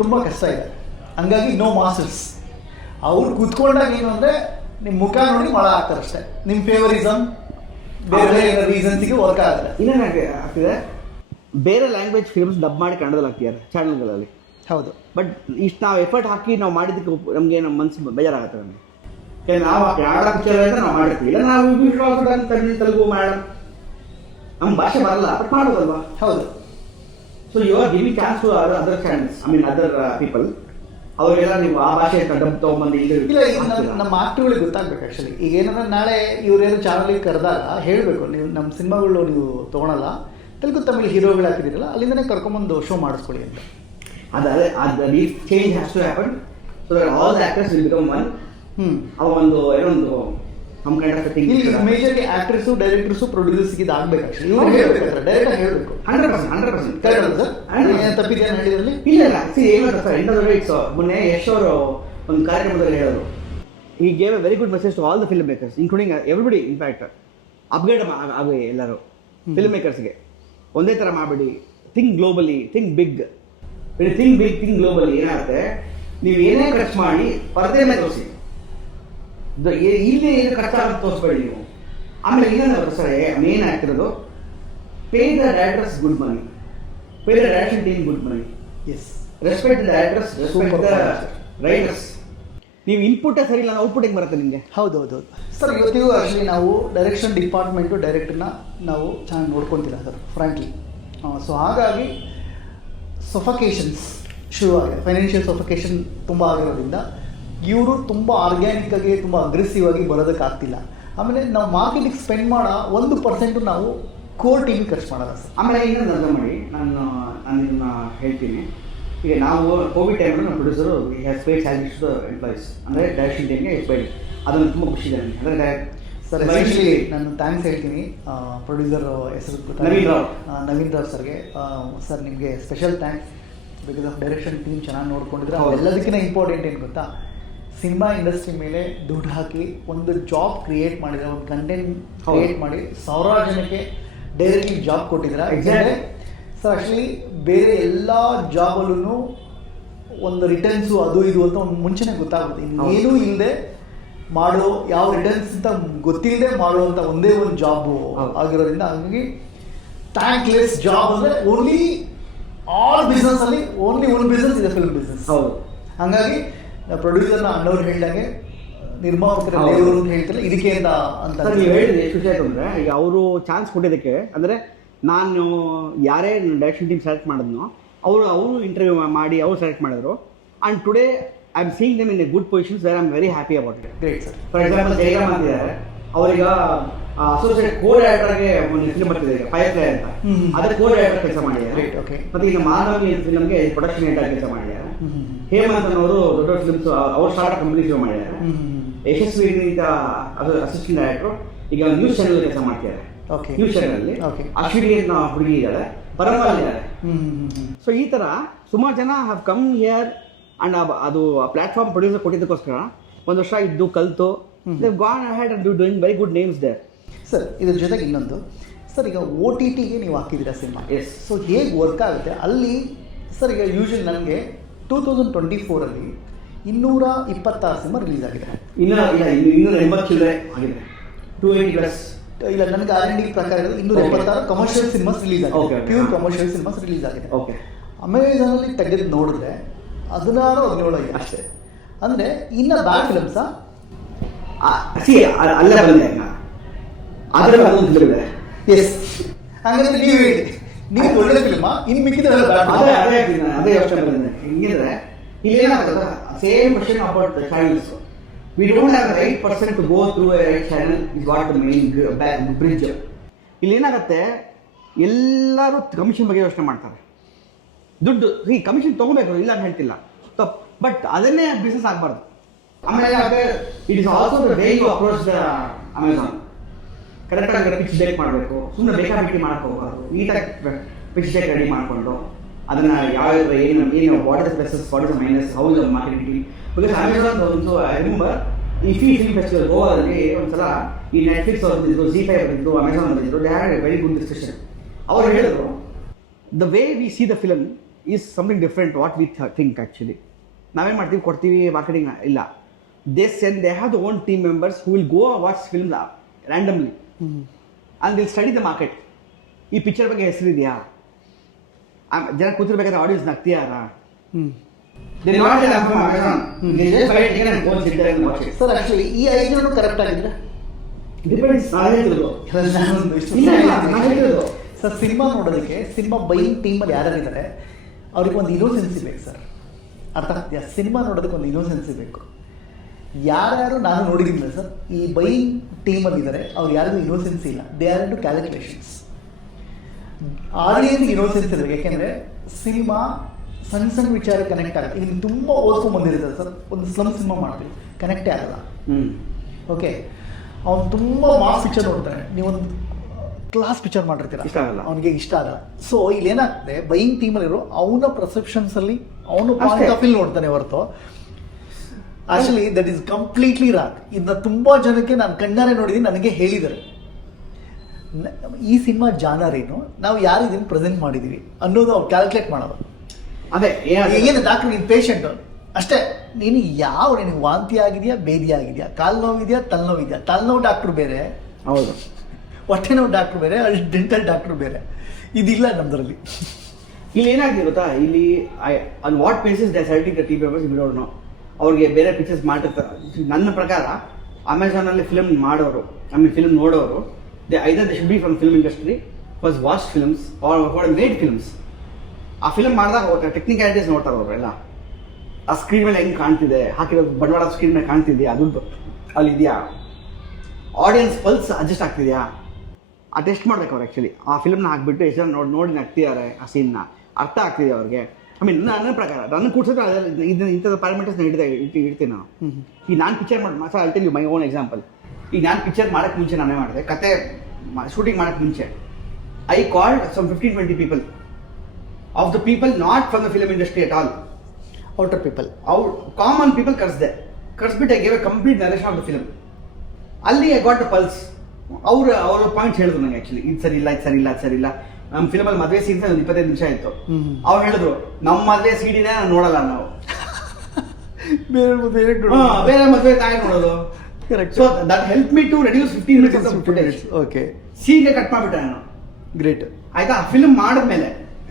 ತುಂಬ ಕಷ್ಟ ಇದೆ. ಹಂಗಾಗಿ ನೋ ಮಾಸ್ಟರ್ಸ್. ಅವ್ರು ಕೂತ್ಕೊಂಡಾಗ ಏನು ಅಂದರೆ, ನಿಮ್ಮ ಮುಖ ನೋಡಿ ಮಳ ಹಾಕ್ತಾರೆ ಅಷ್ಟೇ. ನಿಮ್ಮ ಫೇವರಿಸಮ್ ಬೇರೆ ಬೇರೆ ರೀಸನ್ಸಿಗೆ ವರ್ಕ್ ಆಗುತ್ತೆ. ಇನ್ನೇನು ಆಗ್ತಿದೆ, ಬೇರೆ ಲ್ಯಾಂಗ್ವೇಜ್ ಫಿಲ್ಮ್ಸ್ ಡಬ್ ಮಾಡಿ ಕನ್ನಡದಲ್ಲಿ ಹಾಕ್ತಿದ್ದಾರೆ ಚಾನಲ್ಗಳಲ್ಲಿ. ಹೌದು. ಬಟ್ ಇಷ್ಟು ನಾವು ಎಫರ್ಟ್ ಹಾಕಿ ನಾವು ಮಾಡಿದ್ದಕ್ಕೆ ನಮಗೆ ನಮ್ಮ ಮನಸ್ಸು ಬೇಜಾರಾಗುತ್ತೆ ನಮಗೆ. ನಾವು ಕನ್ನಡ ಪಿಕ್ಚರ್ ಅಂತ ನಾವು ಮಾಡಿರ್ತೀವಿ, ಇಲ್ಲ ನಾವು ತೆಲುಗು ಮೇಡಮ್ ನಮ್ಮ ಭಾಷೆ ಬರಲ್ಲ ಬಟ್ ಮಾಡೋದಲ್ವಾ. ಹೌದು. So you are giving chance to other channels, I mean other people. ಅವರಿಗೆಲ್ಲ ನೀವು ಆ ಭಾಷೆ ಡಬ್ ತೊಗೊಂಬಂದು ಇಲ್ಲ, ಈಗ ನಮ್ಮ ಆಕ್ಟರ್ಗಳಿಗೆ ಗೊತ್ತಾಗ್ಬೇಕು ಆ್ಯಕ್ಚುಲಿ. ಈಗ ಏನಂದ್ರೆ ನಾಳೆ ಇವರೇನು ಚಾನಲಿಗೆ ಕರೆದಾಗ ಹೇಳಬೇಕು, ನೀವು ನಮ್ಮ ಸಿನಿಮಾಗಳು ನೀವು ತೊಗೊಳಲ್ಲ, ತೆಲುಗು ತಮಿಳು ಹೀರೋಗಳು ಹಾಕಿದಿರಲ್ಲ ಅಲ್ಲಿಂದನೇ ಕರ್ಕೊಂಬಂದು ಶೋ ಮಾಡಿಸ್ಕೊಳ್ಳಿ ಅಂತ. ಅದು change has to happen so that all the actors will become one. ಅವ ಒಂದು ಏನೊಂದು ನಮ್ಮ ಕೈಂಡ್ ಆಫ್ ಥಿಂಗ್. ಇಲ್ಲಿ ಮೇಜರ್ಲಿ ಆಕ್ಟರ್ಸು, ಡೈರೆಕ್ಟರ್ಸು, ಪ್ರೊಡ್ಯೂಸರ್ಗೆ ಇದು ಆಗ್ಬೇಕು ಆ್ಯಕ್ಚುಲಿ. ಇವ್ರು ಹೇಳ್ಬೇಕಾದ್ರೆ ಡೈರೆಕ್ಟಾಗಿ ಹೇಳಬೇಕು. 100% ಕರೆಕ್ಟ್ ಅಲ್ಲ ಸರ್? ತಪ್ಪಿದ್ದೇನು ಹೇಳಿದ್ರಲ್ಲಿ? ಇಲ್ಲ ಏನಾಗುತ್ತೆ sir, end of the day it's ಮೊನ್ನೆ ಯಶ್ ಅವರು ಒಂದು ಕಾರ್ಯಕ್ರಮದಲ್ಲಿ ಹೇಳಿದ್ರು, ಈ gave a very good message to all the film makers including everybody. In fact upgrade ಆಗಿ ಎಲ್ಲರೂ ಫಿಲ್ಮ್ ಮೇಕರ್ಸ್ಗೆ ಒಂದೇ ಥರ ಮಾಡಬೇಡಿ, think globally, think big. Think big, think globally. ಏನಾಗುತ್ತೆ, ನೀವು ಏನೇ ಖರ್ಚು ಮಾಡಿ ಪರದೆ ಮೇಲೆ ತೋರಿಸಿ, ಇಲ್ಲಿ ಏನು ಖರ್ಚಾಗುತ್ತೆ ತೋರಿಸ್ಬೇಡಿ ನೀವು. ಆಮೇಲೆ ಇನ್ನೊಂದು ಸರ್ ಮೇನ್ ಆಗ್ತಿರೋದು, pay the directors good money, pay the direction team good money. Yes, respect the directors, respect the writers. ನೀವು ಇನ್ಪುಟೇ ಸರಿ ಇಲ್ಲ, ಔಟ್ಪುಟ್ ಹೆಂಗೆ ಬರುತ್ತೆ ನಿಮಗೆ? ಹೌದು ಸರ್. ಇವತ್ತಿಗೂ ಆ್ಯಕ್ಚುಲಿ ನಾವು ಡೈರೆಕ್ಷನ್ ಡಿಪಾರ್ಟ್ಮೆಂಟು ಡೈರೆಕ್ಟರ್ನ ನಾವು ಚೆನ್ನಾಗಿ ನೋಡ್ಕೊತಿಲ್ಲ ಸರ್, ಫ್ರ್ಯಾಂಕ್ಲಿ. ಸೊ ಹಾಗಾಗಿ ಸಫಕೇಷನ್ಸ್ ಶುರು ಆಗಿದೆ, ಫೈನಾನ್ಷಿಯಲ್ ಸಫಕೇಷನ್ ತುಂಬ ಆಗಿರೋದ್ರಿಂದ ಇವರು ತುಂಬ ಆರ್ಗ್ಯಾನಿಕ್ ಆಗಿ, ತುಂಬ ಅಗ್ರೆಸಿವ್ ಆಗಿ ಬರೋದಕ್ಕಾಗ್ತಿಲ್ಲ. ಆಮೇಲೆ ನಾವು ಮಾರ್ಕೆಟಿಗೆ ಸ್ಪೆಂಡ್ ಮಾಡೋ 1% ನಾವು ಕೋರ್ ಟೀಮ್ ಖರ್ಚು ಮಾಡೋಲ್ಲ ಸರ್. ಆಮೇಲೆ ಇನ್ನೊಂದು ಅರ್ಥ ಮಾಡಿ, ನಾನು ಇದನ್ನ ಹೇಳ್ತೀನಿ. ಈಗ ನಾವು ಕೋವಿಡ್ ಟೈಮಲ್ಲಿ ನಮ್ಮ ಪ್ರೊಡ್ಯೂಸರು ಸ್ಪೇಸ್ ಸ್ಯಾಲರೀಸ್ ಎಂಪ್ಲಾಯೀಸ್ ಅಂದರೆ ಡೈರೆಕ್ಷನ್ ಟೀಮ್ಗೆ ಎಕ್ಸ್ಪೈರಿ, ಅದನ್ನು ತುಂಬ ಖುಷಿ ಇದೆ ನನಗೆ. ಅಂದರೆ ಸರ್ ಎಸ್ಪೆಷಲಿ ನಾನು ಥ್ಯಾಂಕ್ಸ್ ಹೇಳ್ತೀನಿ ಪ್ರೊಡ್ಯೂಸರ್ ಹೆಸರು ನವೀನ್ ರಾವ್ ಸರ್ಗೆ. ಸರ್ ನಿಮಗೆ special thanks, because of direction team ಚೆನ್ನಾಗಿ ನೋಡ್ಕೊಂಡಿದ್ರೆ. ಎಲ್ಲದಕ್ಕಿಂತ ಇಂಪಾರ್ಟೆಂಟ್ ಏನು ಗೊತ್ತಾ, ಸಿನಿಮಾ ಇಂಡಸ್ಟ್ರಿ ಮೇಲೆ ದುಡ್ಡು ಹಾಕಿ ಒಂದು ಜಾಬ್ ಕ್ರಿಯೇಟ್ ಮಾಡಿದ್ರೆ, ಒಂದು ಕಂಟೆಂಟ್ ಕ್ರಿಯೇಟ್ ಮಾಡಿ ಸಾವಿರಾರು ಜನಕ್ಕೆ ಡೈರೆಕ್ಟ್ಲಿ ಜಾಬ್ ಕೊಟ್ಟಿದ್ದೀರಾ. Exactly sir. ಆ್ಯಕ್ಚುಲಿ ಬೇರೆ ಎಲ್ಲ ಜಾಬಲ್ಲೂ ಒಂದು ರಿಟರ್ನ್ಸು ಅದು ಇದು ಅಂತ ಒಂದು ಮುಂಚೆನೇ ಗೊತ್ತಾಗುತ್ತೆ. ಏನೂ ಇಲ್ಲದೆ ಮಾಡೋ, ಯಾವ ರಿಟರ್ನ್ಸ್ ಅಂತ ಗೊತ್ತಿಲ್ಲದೆ ಮಾಡುವಂಥ ಒಂದೇ ಒಂದು ಜಾಬು ಆಗಿರೋದ್ರಿಂದ, ಹಾಗಾಗಿ ಥ್ಯಾಂಕ್ಲೆಸ್ ಜಾಬ್ ಅಂದರೆ ಓನ್ಲಿ ಆಲ್ ಬಿಸ್ನೆಸ್ಸಲ್ಲಿ ಓನ್ಲಿ ಒನ್ ಬಿಸ್ನೆಸ್ ಇದೆ, ಫಿಲ್ಮ್ ಬಿಸ್ನೆಸ್. ಹೌದು. ಹಾಗಾಗಿ ಪ್ರೊಡ್ಯೂಸರ್ನ ಅಣ್ಣವ್ರು ಹೇಳಿದಂಗೆ ನಿರ್ಮಾಪಕರ ದೇವರು ಅಂತ ಹೇಳ್ತಾರೆ ಇದಕ್ಕೆ ಅಂತ ನೀವು ಹೇಳಿದ್ರೆ ಎಷ್ಟು ಖುಷಿ ಆಯ್ತು ಅಂದರೆ, ಈಗ ಅವರು ಚಾನ್ಸ್ ಕೊಟ್ಟಿದ್ದಕ್ಕೆ, ಅಂದರೆ ನಾನು ಯಾರೇ ಡೈರೆಕ್ಷನ್ ಟೀಮ್ ಸೆಲೆಕ್ಟ್ ಮಾಡಿದ್ನೋ ಅವರು ಇಂಟರ್ವ್ಯೂ ಮಾಡಿ ಅವ್ರು ಸೆಲೆಕ್ಟ್ ಮಾಡಿದ್ರು. And today I am seeing them in a good positions where I am very happy about it. Great sir. For example Jayaram ಅಂತಿದ್ದಾರೆ, ಅವರೀಗ ಅಸೋಸಿಯೇಟ್ ಕೋ ಡೈರೆಕ್ಟರ್ಗೆ ಒಂದು ಫಿಲ್ಮ್ ಬರ್ತಿದೆ ಈಗ ಫೈರ್ ಪ್ಲೇ ಅಂತ, ಅದರ ಕೋ ಡೈರೆಕ್ಟರ್ ಕೆಲಸ ಮಾಡಿದ್ದಾರೆ. ಮತ್ತು ಈಗ ಮಾನವಿ ಫಿಲ್ಮ್ಗೆ ಪ್ರೊಡಕ್ಷನ್ ಹೆಡ್ ಆಗಿ ಕೆಲಸ ಮಾಡಿದ್ದಾರೆ. ಹೇಮಂತ್ ಅವರು ದೊಡ್ಡ ಫಿಲ್ಮ್ಸ್ ಅವ್ರು ಸ್ಟಾರ್ಟ್ ಕಂಪ್ನಿ ಶೋ ಮಾಡಿದ್ದಾರೆ. ಯಶಸ್ವಿ ಅಸಿಸ್ಟೆಂಟ್ ಡೈರೆಕ್ಟರ್ ಈಗ ನ್ಯೂಸ್ ಚಾನಲ್ ಕೆಲಸ ಮಾಡ್ತಿದ್ದಾರೆ. ನ್ಯೂಸ್ ಚಾನಲ್ ಅಶ್ವಿನಿ ಹುಡುಗಿ ಇದ್ದಾರೆ, ಪರಮಾಲ್ ಇದ್ದಾರೆ. ಸೊ ಈ ಥರ ಸುಮಾರು ಜನ ಹ್ಯಾವ್ ಕಮ್ ಹಿಯರ್ ಆ್ಯಂಡ್ ಅದು ಪ್ಲಾಟ್ಫಾರ್ಮ್ ಪ್ರೊಡ್ಯೂಸರ್ ಕೊಟ್ಟಿದ್ದಕ್ಕೋಸ್ಕರ ಒಂದು ವರ್ಷ ಇದ್ದು ಕಲಿತು gone ahead and doing very good names there. Sir ಇದ್ರ ಜೊತೆಗೆ ಇನ್ನೊಂದು ಸರ್, ಈಗ OTTಗೆ ನೀವು ಹಾಕಿದ್ದೀರಾ ಸಿನಿಮಾ. ಎಸ್. ಸೊ ಹೇಗೆ ವರ್ಕ್ ಆಗುತ್ತೆ ಅಲ್ಲಿ ಸರ್? ಈಗ ಯೂಶಲಿ ನನಗೆ 2024 226 ಸಿನಿಮಾ ರಿಲೀಸ್ ಆಗಿದೆ. 280 ಚಿಲ್ಲರೆ ಆಗಿದೆ, 280+. ಇಲ್ಲ, ನನಗೆ R&D ಪ್ರಕಾರ 276 ಕಮರ್ಷಿಯಲ್ ಸಿನಿಮಾಸ್ ರಿಲೀಸ್ ಆಗಿದೆ, ಪ್ಯೂರ್ ಕಮರ್ಷಿಯಲ್ ಸಿನಿಮಾಸ್ ರಿಲೀಸ್ ಆಗಿದೆ. ಓಕೆ. ಅಮೆಝಾನಲ್ಲಿ ತೆಗೆದು ನೋಡಿದ್ರೆ 16-17 ಅಷ್ಟೇ. ಅಂದರೆ ಇನ್ನು ಬ್ಯಾಡ್ ಫಿಲಮ್ಸಾ ಅಲ್ಲೇ ಬಂದೆ ಆದರೆ ಅದೊಂದು ಫಿಲ್ಮ್ ಇದೆ. ಎಸ್. ಹಾಗಾದ್ರೆ ನೀವು ಹೇಳಿ, ನೀವು ಒಳ್ಳೆ ಫಿಲ್ಮಾ ಇನ್ನು ಮಿಕ್ಕಿದ್ರೆ ಅದೇ ಯೋಚನೆ ಬಂದಿದೆ. ಹಿಂಗಿದ್ರೆ ಇಲ್ಲಿ ಏನಾಗುತ್ತೆ, same question about the channels. We don't have the right person to go through a right channel is what the main bridge. ಇಲ್ಲಿ ಏನಾಗುತ್ತೆ, ಎಲ್ಲರೂ ಕಮಿಷನ್ ಬಗ್ಗೆ ಯೋಚನೆ ಮಾಡ್ತಾರೆ. ದುಡ್ಡು ಈ ಕಮಿಷನ್ ತೊಗೋಬೇಕು, ಇಲ್ಲ ಅಂತ ಹೇಳ್ತಿಲ್ಲ, ತಪ್ಪು. ಬಟ್ ಅದನ್ನೇ ಬಿಸ್ನೆಸ್ ಆಗಬಾರ್ದು. ಆಮೇಲೆ it is also the way you approach the Amazon. ಕರೆಕ್ಟಾಗಿ ಪಿಚ್ ಡೇಕ್ ಮಾಡಬೇಕು, ಸುಮ್ಮನೆ ಬೇಕಾಬಿಟ್ಟಿ ಮಾಡ್ಕೋಬಾರ್ದು. ನೀಟಾಗಿ ಪಿಚ್ ಡೇಕ್ ರೆಡಿ ಮಾಡಿಕೊಂಡು ಅದನ್ನು ಯಾವ ಏನು what is pluses, what is minus, how the marketing. Because Amazon ಒಂದು ಐ ರಿಮೆಂಬರ್ ಈ ಫಿಲ್ಮ್ ಫೆಸ್ಟಿವಲ್ ಗೋವಾದಲ್ಲಿ ಒಂದ್ಸಲ ಈ ನೆಟ್ಫ್ಲಿಕ್ಸ್ ಅವ್ರದ್ದು, Z5 ಅವರಿದ್ದು, ಅಮೆಝಾನ್ ಅವರಿದ್ದು, they had a very good discussion. ಅವರು ಹೇಳಿದ್ರು, the way we see the film is something different what we think. Actually ನಾವೇನು ಮಾಡ್ತೀವಿ, ಕೊಡ್ತೀವಿ ಮಾರ್ಕೆಟಿಂಗ್ ಇಲ್ಲ. They send they have the own team members who will go watch film randomly and will study the market. ಈ picture ಬಗ್ಗೆ ಹೆಸರಿದೆಯಾ, ಜನ ಕೂತಿರ್ಬೇಕಾದ್ರೆ audience ನಗ್ತೀಯಾರ? ಹ್ಞೂ sir actually ಈ 5 ಜನ ಕರೆಕ್ಟ್ ಆಗಿದ್ರೆ ಸರ್ ಸಿನಿಮಾ ನೋಡೋದಕ್ಕೆ ಸಿನಿಮಾ ಬೈಯಿಂಗ್ ಟೀಮಲ್ಲಿ ಯಾರ್ಯಾರಿದ್ದಾರೆ ಅವ್ರಿಗೆ ಒಂದು ಇನೋಸೆನ್ಸಿ ಬೇಕು ಸರ್. ಅರ್ಥ ಆಗ್ತೀಯಾ? ಸಿನಿಮಾ ನೋಡೋದಕ್ಕೆ ಒಂದು ಇನೋಸೆನ್ಸಿ ಬೇಕು. ಯಾರ್ಯಾರು ನಾನು ನೋಡಿದ್ದೀನಿ ಸರ್ ಈ ಬೈಯಿಂಗ್ ಟೀಮಲ್ಲಿ ಇದ್ದಾರೆ ಅವ್ರು ಯಾರಿಗೂ ಇನೋಸೆನ್ಸಿ ಇಲ್ಲ. They are into calculations. Audience innocence ಇರಬೇಕು. ಯಾಕೆಂದರೆ ಸಿನಿಮಾ ಸಣ್ಣ ಸಣ್ಣ ವಿಚಾರ ಕನೆಕ್ಟ್ ಆಗುತ್ತೆ. ಈಗ ತುಂಬ ಓದ್ಕೊಂಡು ಬಂದಿರ್ತದೆ ಸರ್, ಒಂದು ಸ್ಲಮ್ ಸಿನಿಮಾ ಮಾಡ್ತೀವಿ, ಕನೆಕ್ಟೇ ಆಗಲ್ಲ. ಓಕೆ, ಅವ್ನು ತುಂಬ ಮಾಸ್ ಪಿಕ್ಚರ್ ನೋಡ್ತಾನೆ, ನೀವೊಂದು ಕ್ಲಾಸ್ ಪಿಕ್ಚರ್ ಮಾಡಿರ್ತೀರ, ಅವನಿಗೆ ಇಷ್ಟ ಆಗಲ್ಲ. ಸೊ ಇಲ್ಲಿ ಏನಾಗ್ತದೆ, ಬೈಯಿಂಗ್ ಟೀಮಲ್ಲಿರೋ ಅವನ ಪರ್ಸೆಪ್ಷನ್ಸಲ್ಲಿ ಅವನು ಪಾಯಿಂಟ್ ಆಫ್ ವ್ಯೂ ನೋಡ್ತಾನೆ ಹೊರತು actually that is completely wrong. ಇನ್ನು ತುಂಬ ಜನಕ್ಕೆ ನಾನು ಕಣ್ಣಾರೆ ನೋಡಿದ್ದೀನಿ, ನನಗೆ ಹೇಳಿದ್ದಾರೆ ಈ ಸಿನಿಮಾ ಜಾನರ್ ಏನು, ನಾವು ಯಾರು ಇದನ್ನು ಪ್ರೆಸೆಂಟ್ ಮಾಡಿದ್ದೀವಿ ಅನ್ನೋದು ಅವ್ರು ಕ್ಯಾಲ್ಕುಲೇಟ್ ಮಾಡೋದು. ಅದೇ ಏನು ಡಾಕ್ಟ್ರ್ ನೀನು ಪೇಷಂಟು ಅಷ್ಟೇ, ನೀನು ಯಾವ ನಿನಗೆ ವಾಂತಿ ಆಗಿದೆಯಾ, ಬೇದಿ ಆಗಿದೆಯಾ, ಕಾಲು ನೋವಿದೆಯಾ, ತಲೆನೋವಿದೆಯಾ, ತಲೆನೋವು ಡಾಕ್ಟ್ರು ಬೇರೆ, ಹೌದು, ಹೊಟ್ಟೆ ನೋವು ಡಾಕ್ಟ್ರು ಬೇರೆ, ಅಲ್ಲಿ ಡೆಂಟಲ್ ಡಾಕ್ಟ್ರು ಬೇರೆ, ಇದಿಲ್ಲ ನಮ್ಮದ್ರಲ್ಲಿ. ಇಲ್ಲಿ ಏನಾಗಿದೆ ಗೊತ್ತಾ, ಇಲ್ಲಿ on what basis they selecting the T papers ಬಿಡೋಣ, ಅವ್ರಿಗೆ ಬೇರೆ ಪಿಕ್ಚರ್ಸ್ ಮಾಡಿರ್ತಾರೆ. ನನ್ನ ಪ್ರಕಾರ ಅಮೆಝಾನಲ್ಲಿ ಫಿಲ್ಮ್ ಮಾಡೋರು, ಫಿಲ್ಮ್ ನೋಡೋರು, they either they should be from film industry, first watch films are made films. ಆ ಫಿಲ್ಮ್ ಮಾಡಿದಾಗ ಟೆಕ್ನಿಕ್ಯಾಲಿಟೀಸ್ ನೋಡ್ತಾರೆ ಅವರು ಎಲ್ಲ. ಆ ಸ್ಕ್ರೀನ್ ಮೇಲೆ ಹೆಂಗೆ ಕಾಣ್ತಿದೆ, ಹಾಕಿರೋದು ಬಂಡವಾಳ ಸ್ಕ್ರೀನ್ ಮೇಲೆ ಕಾಣ್ತಿದೆಯಾ, ಅದು ಅಲ್ಲಿ ಇದೆಯಾ, ಆಡಿಯನ್ಸ್ ಪಲ್ಸ್ ಅಡ್ಜಸ್ಟ್ ಆಗ್ತಿದೆಯಾ, ಆ ಟೆಸ್ಟ್ ಮಾಡ್ಬೇಕು ಅವ್ರು. ಆ್ಯಕ್ಚುಲಿ ಆ ಫಿಲ್ಮ್ನ ಹಾಕ್ಬಿಟ್ಟು ಎಷ್ಟು ಜನ ನೋಡಿ ನಗ್ತಿದ್ದಾರೆ, ಆ ಸೀನ್ನ ಅರ್ಥ ಆಗ್ತಿದೆ ಅವ್ರಿಗೆ. ನನ್ನ ಪ್ರಕಾರ ನನ್ನ ಕೂಡ್ಸಿದ್ರೆ ಇದನ್ನ ಇಂಥದ್ದು ಪ್ಯಾರಾಮೀಟರ್ಸ್ನ ಇಡ್ತೀನಿ ನಾನು. ಈಗ ನಾನು ಪಿಕ್ಚರ್ ಮಾಡಿ I tell you my own example. ಈಗ ನಾನು ಪಿಕ್ಚರ್ ಮಾಡೋಕ್ಕೆ ಮುಂಚೆ ನಾನೇ ಮಾಡಿದೆ, ಕತೆ ಶೂಟಿಂಗ್ ಮಾಡೋಕ್ಕೆ ಮುಂಚೆ I called some 15-20 people of the people not from the film industry at all, outer people, common people ಕರೆಸ್ಬಿಟ್ಟು I gave a complete narration of the film. ಅಲ್ಲಿ ಐ ಗಾಟ್ ದ ಪಲ್ಸ್. ಅವ್ರ points ಹೇಳಿದ್ರು ನನಗೆ, actually ಇದು ಸರಿ ಇಲ್ಲ, ಇದು ಸರಿ ಇಲ್ಲ, ಅದು ಸರಿ ಇಲ್ಲ. ನಮ್ಮ ಫಿಲ್ಮಲ್ಲಿ ಮದುವೆ ಸೀನ್ಸ್ ಒಂದು 25 ನಿಮಿಷ ಆಯಿತು. ಅವ್ರು ಹೇಳಿದ್ರು ನಮ್ಮ ಮದುವೆ ಸೀಡಿನೇ ನಾನು ನೋಡಲ್ಲ, ನಾವು ಬೇರೆ ಮದುವೆ ತಾಯಿ ನೋಡೋದು. So that help me to reduce 15 minutes of footage. Okay, ಸೀನ್ಗೆ ಕಟ್ ಮಾಡಿಬಿಟ್ಟೆ ನಾನು. ಗ್ರೇಟ್ ಆಯ್ತಾ. ಫಿಲ್ಮ್ ಮಾಡಿದ್ಮೇಲೆ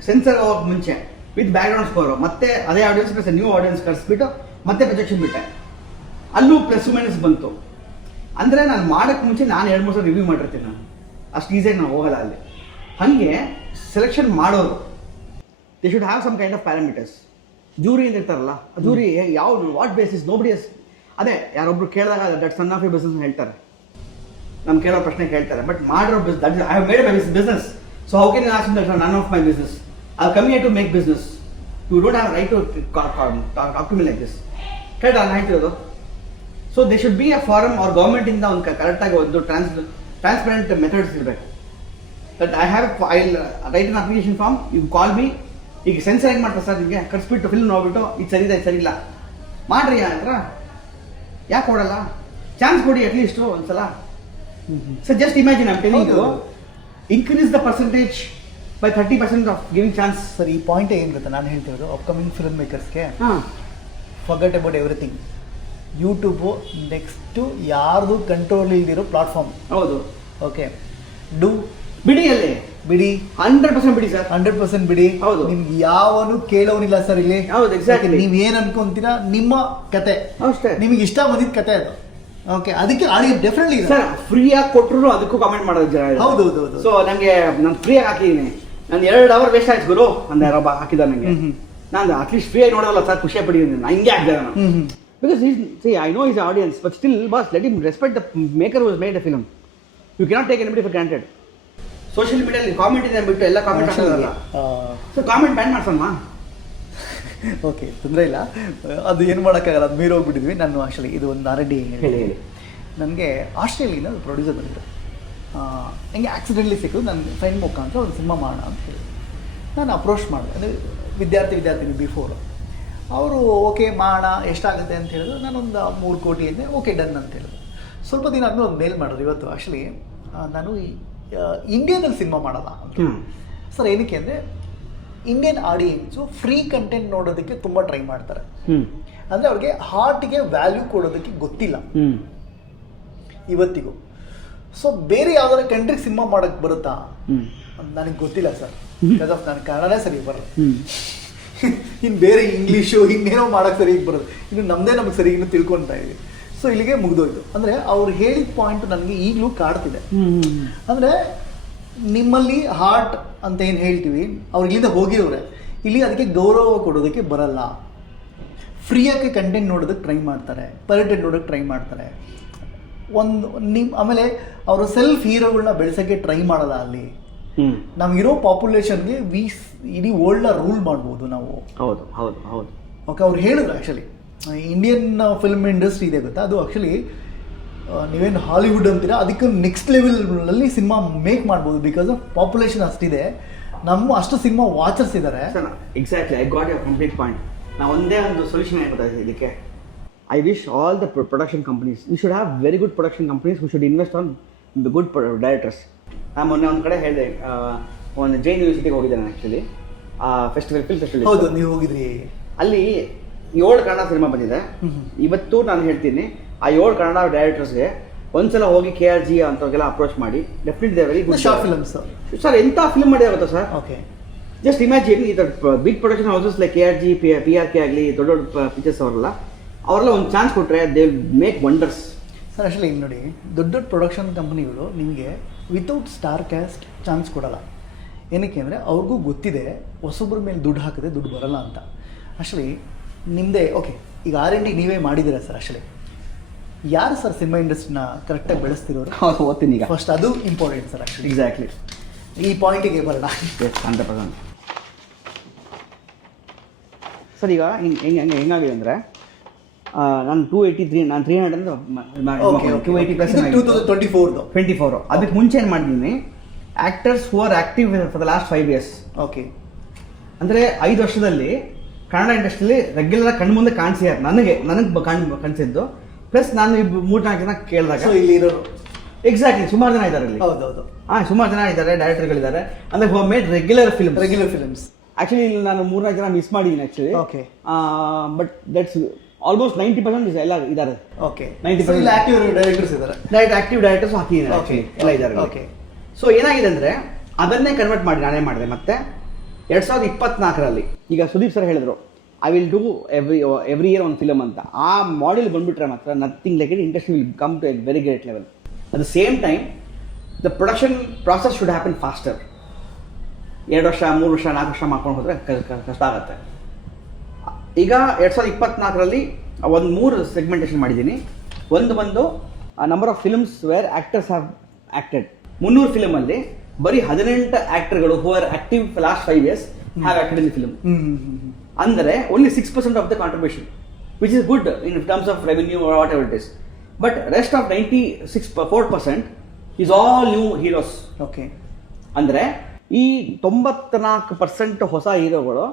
ಸೆನ್ಸರ್ ಹೋಗೋಕೆ ಮುಂಚೆ ವಿತ್ ಬ್ಯಾಕ್ಗ್ರೌಂಡ್ ಸ್ಕೋರ್ ಮತ್ತೆ ಅದೇ ಆಡಿಯನ್ಸ್ ಪ್ಲಸ್ ನ್ಯೂ ಆಡಿಯನ್ಸ್ ಕರೆಸ್ಬಿಟ್ಟು ಮತ್ತೆ ಪ್ರೊಜೆಕ್ಷನ್ ಬಿಟ್ಟೆ. ಅಲ್ಲೂ ಪ್ಲಸ್ ಮೈನಸ್ ಬಂತು. ಅಂದರೆ ನಾನು ಮಾಡೋಕ್ಕೆ ಮುಂಚೆ ನಾನು 2-3 ಸಲ ರಿವ್ಯೂ ಮಾಡಿರ್ತೀನಿ. ನಾನು ಅಷ್ಟು ಈಸಿಯಾಗಿ ನಾವು ಹೋಗಲ್ಲ ಅಲ್ಲಿ. ಹಾಗೆ ಸೆಲೆಕ್ಷನ್ ಮಾಡೋರು they should have some kind of parameters. Jury ಅಂತ ಇರ್ತಾರಲ್ಲ, ಜೂರಿ ಯಾವ ವಾಟ್ ಬೇಸಿಸ್ ನೋಬಡಿ ಎಸ್. ಅದೇ ಯಾರೊಬ್ರು ಕೇಳಿದಾಗ that son of a business ಹೇಳ್ತಾರೆ, ನಾನು ಕೇಳೋ ಪ್ರಶ್ನೆ ಕೇಳ್ತಾರೆ. ಬಟ್ ಮಾಡಿರೋ that I have made my business, so how can you ask that none of my business? I come here to make business. You don't have right to talk to me like this. Correct ನಾನು ಹೇಳ್ತಿರೋದು. So they should be a forum ಅವ್ರ ಗೌರ್ಮೆಂಟಿಂದ ಒಂದು ಕರೆಕ್ಟಾಗಿ ಒಂದು transparent methods ಇರಬೇಕು. That I have I right an application form, you call me. ಈಗ censor ಹೆಂಗೆ ಮಾಡ್ತಾರೆ ಸರ್, ನಿಮಗೆ ಕರ್ಸ್ಬಿಟ್ಟು ಫಿಲ್ಮ್ ನೋಡ್ಬಿಟ್ಟು ಇದು ಸರಿ ಇದೆ, ಇದು ಸರಿ ಇಲ್ಲ ಮಾಡ್ರಿ ಹತ್ರ ಯಾಕೆ ಕೊಡಲ್ಲ? ಚಾನ್ಸ್ ಕೊಡಿ ಅಟ್ಲೀಸ್ಟು ಒಂದ್ಸಲ. Sir just imagine I am telling you, increase the percentage by 30% of giving chance. Sir ಈ ಪಾಯಿಂಟ್ ಏನು ಗೊತ್ತಾ ನಾನು ಹೇಳ್ತಿರೋದು, ಅಪ್ಕಮಿಂಗ್ ಫಿಲ್ಮ್ ಮೇಕರ್ಸ್ಗೆ forget about everything. YouTube next ಯಾರ್ದು ಕಂಟ್ರೋಲ್ ಇಲ್ದಿರೋ ಪ್ಲಾಟ್ಫಾರ್ಮ್. ಹೌದು. ಓಕೆ, ಡೂ ಬಿಡಿ, ಅಲ್ಲಿ ಬಿಡಿ, 100% ಬಿಡಿ ಸರ್, 100% ಬಿಡಿ. ಹೌದು. ನಿಮ್ಗೆ ಯಾವನು ಕೇಳೋನಿಲ್ಲ ಸರ್ ಇಲ್ಲಿ. ಹೌದು, ಎಕ್ಸಾಕ್ಟ್ಲಿ. ನೀವು ಏನು ಅನ್ಕೊಂತೀರಾ ನಿಮ್ಮ ಕತೆ, ಅಷ್ಟೇ. ನಿಮಗೆ ಇಷ್ಟ ಬಂದಿದ್ದ ಕತೆ ಅದು. ಓಕೆ, ಅದಕ್ಕೆ ಆಡಿಯೋ ಡೆಫಿನೆಟ್ಲಿ ಸರ್ ಫ್ರೀಯಾಗಿ ಕೊಟ್ಟರು ಅದಕ್ಕೂ ಕಾಮೆಂಟ್ ಮಾಡೋದು ಜನ. ಹೌದು. ಸೊ ನನಗೆ ನಾನು ಫ್ರೀಯಾಗಿ ಹಾಕಿದ್ದೀನಿ, ನಾನು 2 ಅವರ್ ವೇಸ್ಟ್ ಆಯ್ತು ಗುರು ಅಂದ ಒಬ್ಬ ಹಾಕಿದ ನನಗೆ. ನಾನು ಅಟ್ಲೀಸ್ಟ್ ಫ್ರೀಯಾಗಿ ನೋಡೋಲ್ಲ ಸರ್, ಖುಷಿ ಪಟ್ಟಿದ್ದೀನಿ ನಾನು. ಹಿಂಗೆ ಹಾಕಿದೆ ನಾನು. Because I know is audience, but still boss let him respect the maker who has made a film. You cannot take anybody for granted. Social ಮೀಡಿಯಲ್ಲಿ ಕಾಮೆಂಟ್ ಇದೆ ಬಿಟ್ಟು ಎಲ್ಲ ಕಾಮೆಂಟ್ ಹಾಕೋದಲ್ಲ. ಸೊ ಕಾಮೆಂಟ್ ಬ್ಯಾನ್ ಮಾಡ್ಸೋಣ. ಓಕೆ, ತೊಂದರೆ ಇಲ್ಲ, ಅದು ಏನು ಮಾಡೋಕ್ಕಾಗಲ್ಲ, ಅದು ಮೀರೋಗ್ಬಿಟ್ಟಿದ್ವಿ. ನಾನು ಆ್ಯಕ್ಚುಲಿ ಇದು ಒಂದು R&D ಹೇಳಿ ನನಗೆ ಆಸ್ಟ್ರೇಲಿಯಿಂದ ಪ್ರೊಡ್ಯೂಸರ್ ಬಂದಿದ್ದು. ಹಿಂಗೆ ಆಕ್ಸಿಡೆಂಟ್ಲಿ ಸಿಕ್ಕಿದ್ದು ನನ್ನ ಫ್ರೆಂಡ್ ಮುಖಾಂತರ ಒಂದು ಸಿನಿಮಾ ಮಾಡೋಣ ಅಂತ ಹೇಳಿ ನಾನು ಅಪ್ರೋಚ್ ಮಾಡಿದೆ. ಅಂದರೆ ವಿದ್ಯಾರ್ಥಿನಿ ಬಿಫೋರು. ಅವರು ಓಕೆ ಮಾಡೋಣ, ಎಷ್ಟಾಗುತ್ತೆ ಅಂತ ಹೇಳಿದ್ರು. ನಾನೊಂದು 3 ಕೋಟಿ ಅಂದೆ. ಓಕೆ ಡನ್ ಅಂತ ಹೇಳಿದ್ರು. ಸ್ವಲ್ಪ ದಿನ ಆದಮೇಲೆ ಒಂದು ಮೇಲ್ ಮಾಡಿದ್ರು, ಇವತ್ತು ಆ್ಯಕ್ಚುಲಿ ನಾನು ಇಂಡಿಯಾದಲ್ಲಿ ಸಿನಿಮಾ ಮಾಡಲ್ಲ ಅಂತ. ಸರ್ ಏನಕ್ಕೆ ಅಂದರೆ ಇಂಡಿಯನ್ ಆಡಿಯನ್ಸು ಫ್ರೀ ಕಂಟೆಂಟ್ ನೋಡೋದಕ್ಕೆ ತುಂಬ ಟ್ರೈ ಮಾಡ್ತಾರೆ. ಅಂದರೆ ಅವ್ರಿಗೆ ಹಾರ್ಟಿಗೆ ವ್ಯಾಲ್ಯೂ ಕೊಡೋದಕ್ಕೆ ಗೊತ್ತಿಲ್ಲ ಇವತ್ತಿಗೂ. ಸೊ ಬೇರೆ ಯಾವ್ದಾರ ಕಂಟ್ರಿ ಸಿನಿಮಾ ಮಾಡಕ್ ಬರುತ್ತಾ ನನಗೆ ಗೊತ್ತಿಲ್ಲ ಸರ್. ಬಿಕಾಸ್ ಆಫ್ ನಾನು ಕನ್ನಡನೇ ಸರಿ ಬರಲ್ಲ. ಇನ್ನು ಬೇರೆ ಇಂಗ್ಲೀಷು ಇನ್ನೇನೋ ಮಾಡಕ್ಕೆ ಸರಿಯಾಗಿ ಬರೋದು, ಇನ್ನು ನಮಗೆ ಸರಿ ಇನ್ನು ತಿಳ್ಕೊತಾ ಇದ್ದೀವಿ. ಸೊ ಇಲ್ಲಿಗೆ ಮುಗಿದೋಯ್ತು. ಅಂದರೆ ಅವ್ರು ಹೇಳಿದ ಪಾಯಿಂಟ್ ನನಗೆ ಈಗಲೂ ಕಾಡ್ತಿದೆ. ಅಂದರೆ ನಿಮ್ಮಲ್ಲಿ ಹಾರ್ಟ್ ಅಂತ ಏನು ಹೇಳ್ತೀವಿ, ಅವ್ರು ಇಲ್ಲಿಂದ ಹೋಗಿರೋರೆ, ಇಲ್ಲಿ ಅದಕ್ಕೆ ಗೌರವ ಕೊಡೋದಕ್ಕೆ ಬರಲ್ಲ. ಫ್ರೀಯಾಗಿ ಕಂಟೆಂಟ್ ನೋಡೋದಕ್ಕೆ ಟ್ರೈ ಮಾಡ್ತಾರೆ, ಪರ್ಯಟನ್ ನೋಡೋಕ್ಕೆ ಟ್ರೈ ಮಾಡ್ತಾರೆ. ಆಮೇಲೆ ಅವರು ಸೆಲ್ಫ್ ಹೀರೋಗಳನ್ನ ಬೆಳೆಸೋಕ್ಕೆ ಟ್ರೈ ಮಾಡಲ್ಲ. ಅಲ್ಲಿ ನಮಗಿರೋ ಪಾಪ್ಯುಲೇಷನ್ಗೆ ಇಡೀ ವರ್ಲ್ಡ್ನ ರೂಲ್ ಮಾಡ್ಬೋದು ನಾವು. ಹೌದು ಹೌದು ಹೌದು. ಓಕೆ, ಅವ್ರು ಹೇಳಿದ್ರು ಆ್ಯಕ್ಚುಲಿ ಇಂಡಿಯನ್ ಫಿಲ್ಮ್ ಇಂಡಸ್ಟ್ರಿ ಇದೆ ಗೊತ್ತಾ, ಅದು ಆ್ಯಕ್ಚುಲಿ ನೀವೇನು ಹಾಲಿವುಡ್ ಅಂತೀರಾ ಅದಕ್ಕೆ ನೆಕ್ಸ್ಟ್ ಲೆವೆಲಲ್ಲಿ ಸಿನಿಮಾ ಮೇಕ್ ಮಾಡ್ಬೋದು. ಬಿಕಾಸ್ ಆಫ್ ಪಾಪ್ಯುಲೇಷನ್ ಅಷ್ಟಿದೆ, ಅಷ್ಟು ಸಿನಿಮಾ ವಾಚರ್ಸ್ ಇದ್ದಾರೆ. Exactly, I got your complete point. ನಾವು ಒಂದೇ ಒಂದು ಸೊಲ್ಯೂಷನ್ ಹೇಳ್ತಾ ಇದ್ದೀವಿ ಇದಕ್ಕೆ. I wish all the production companies, we should have very good production companies who should invest on good directors. ನಾನು ಮೊನ್ನೆ ಒಂದು ಕಡೆ ಹೇಳಿದೆ, ಒಂದು ಜೈನ್ ಯೂನಿವರ್ಸಿಟಿಗೆ ಹೋಗಿದ್ದೆ ನಾನು ಆ್ಯಕ್ಚುಲಿ, ಫಿಲ್ಮ್ ಫೆಸ್ಟಿವಲ್. ಹೌದು, ನೀವು ಹೋಗಿದ್ರಿ. ಅಲ್ಲಿ 7 ಕನ್ನಡ ಸಿನಿಮಾ ಬಂದಿದೆ. ಇವತ್ತು ನಾನು ಹೇಳ್ತೀನಿ, ಆ 7 ಕನ್ನಡ ಡೈರೆಕ್ಟರ್ಸ್ಗೆ ಒಂದ್ಸಲ ಹೋಗಿ KRG ಅಂತವ್ರಿಗೆಲ್ಲ ಅಪ್ರೋಚ್ ಮಾಡಿ, definitely very good short films sir. ಎಂಥ ಫಿಲ್ಮ್ ಮಾಡಿದೆ ಗೊತ್ತಾ ಸರ್? ಓಕೆ, ಜಸ್ಟ್ ಇಮ್ಯಾಜಿನ್, ಈ big production houses like KRG, PRK ಆಗಲಿ, ದೊಡ್ಡ ದೊಡ್ಡ ಪಿಕ್ಚರ್ಸ್ ಅವರೆಲ್ಲ ಒಂದು ಚಾನ್ಸ್ ಕೊಟ್ಟರೆ they will make wonders sir. Actually ಈಗ ನೋಡಿ, ದೊಡ್ಡ ದೊಡ್ಡ ಪ್ರೊಡಕ್ಷನ್ ಕಂಪ್ನಿಗಳು ನಿಮಗೆ ವಿತೌಟ್ ಸ್ಟಾರ್ ಕ್ಯಾಸ್ಟ್ ಚಾನ್ಸ್ ಕೊಡಲ್ಲ. ಏನಕ್ಕೆ ಅಂದರೆ ಅವ್ರಿಗೂ ಗೊತ್ತಿದೆ ಹೊಸೊಬ್ಬರ ಮೇಲೆ ದುಡ್ಡು ಹಾಕಿದ್ರೆ ದುಡ್ಡು ಬರಲ್ಲ ಅಂತ. ಆ್ಯಕ್ಚುಲಿ ನಿಮ್ಮದೇ ಓಕೆ, ಈಗ R&D ನೀವೇ ಮಾಡಿದ್ದೀರಾ ಸರ್. ಆ್ಯಕ್ಚುಲಿ ಯಾರು ಸರ್ ಸಿನಿಮಾ ಇಂಡಸ್ಟ್ರಿನ ಕರೆಕ್ಟಾಗಿ ಬೆಳೆಸ್ತಿರೋರು? ಓದ್ತೀನಿ ಈಗ ಫಸ್ಟ್, ಅದು ಇಂಪಾರ್ಟೆಂಟ್ ಸರ್. ಆ್ಯಕ್ಚುಲಿ ಎಕ್ಸಾಕ್ಟ್ಲಿ ಈ ಪಾಯಿಂಟಿಗೆ ಬರೋಣ. 100%. ಸರ್ ಈಗ ಹೆಂಗಾಗಿದೆ ಅಂದರೆ, ನಾನು 283, ನಾನು 300 280+24. ಅದಕ್ಕೆ ಮುಂಚೆ ಏನು ಮಾಡಿದ್ದೀನಿ, actors who are active for the last 5 years. Okay, ಅಂದರೆ 5 ವರ್ಷದಲ್ಲಿ ಕನ್ನಡ ಇಂಡಸ್ಟ್ರಿಯಲ್ಲಿ ರೆಗ್ಯುಲರ್ ಕಣ್ಮುಂದೆ ಕಾಣಿಸಿದ್ದಾರೆ ನನಗೆ ಕಾಣಿಸಿದ್ದು. ಪ್ಲಸ್ ನಾನು 3-4 ಜನ ಕೇಳಿದಾಗ ಇಲ್ಲಿ ಇರೋರು ಎಕ್ಸಾಕ್ಟ್ಲಿ ಸುಮಾರು ಜನ ಇದ್ದಾರೆ ಇಲ್ಲಿ. ಹೌದೌದು, ಸುಮಾರು ಜನ ಇದ್ದಾರೆ, ಡೈರೆಕ್ಟರ್ಗಳಿದ್ದಾರೆ. ಅಂದರೆ who made regular films. Actually ಇಲ್ಲಿ ನಾನು 3-4 ಜನ ಮಿಸ್ ಮಾಡಿದ್ದೀನಿ actually. Okay, but that's almost 90% ಎಲ್ಲ ಇದ್ದಾರೆ. ಓಕೆ, 90% ಆಕ್ಟಿವ್ ಡೈರೆಕ್ಟರ್ಸ್ ಇದ್ದಾರೆ. ಆಕ್ಟಿವ್ ಡೈರೆಕ್ಟರ್ಸ್ ಹಾಕಿದ್ದೀನಿ ಎಲ್ಲ ಇದ್ದಾರೆ. ಓಕೆ, ಸೊ ಏನಾಗಿದೆ ಅಂದರೆ ಅದನ್ನೇ ಕನ್ವರ್ಟ್ ಮಾಡಿ ನಾನೇ ಮಾಡಿದೆ. ಮತ್ತೆ 2024ರಲ್ಲಿ ಈಗ ಸುದೀಪ್ ಸರ್ ಹೇಳಿದ್ರು, I will do every year ಒಂದು ಫಿಲಮ್ ಅಂತ. ಆ ಮಾಡೆಲ್ ಬಂದುಬಿಟ್ರೆ ಮಾತ್ರ nothing like it, industry will come to a very great level. At the same time the production process should happen faster. 2 ವರ್ಷ 3 ವರ್ಷ 4 ವರ್ಷ ಮಾಡ್ಕೊಂಡು ಹೋದರೆ ಕಷ್ಟ ಆಗುತ್ತೆ. ಈಗ 2024ರಲ್ಲಿ ಒಂದು 3 ಸೆಗ್ಮೆಂಟೇಷನ್ ಮಾಡಿದ್ದೀನಿ. ಒಂದು ಬಂದು number of films where actors have acted. 300 ಫಿಲಮಲ್ಲಿ ಬರೀ 18 ಆ್ಯಕ್ಟರ್ಗಳು who are active last 5 years have acted in the film. ಅಂದರೆ only 6% of the contribution, which is good in terms of revenue whatever it is. But rest of 94% is all new heroes. Okay, ಅಂದರೆ ಈ 94% ಹೊಸ ಹೀರೋಗಳು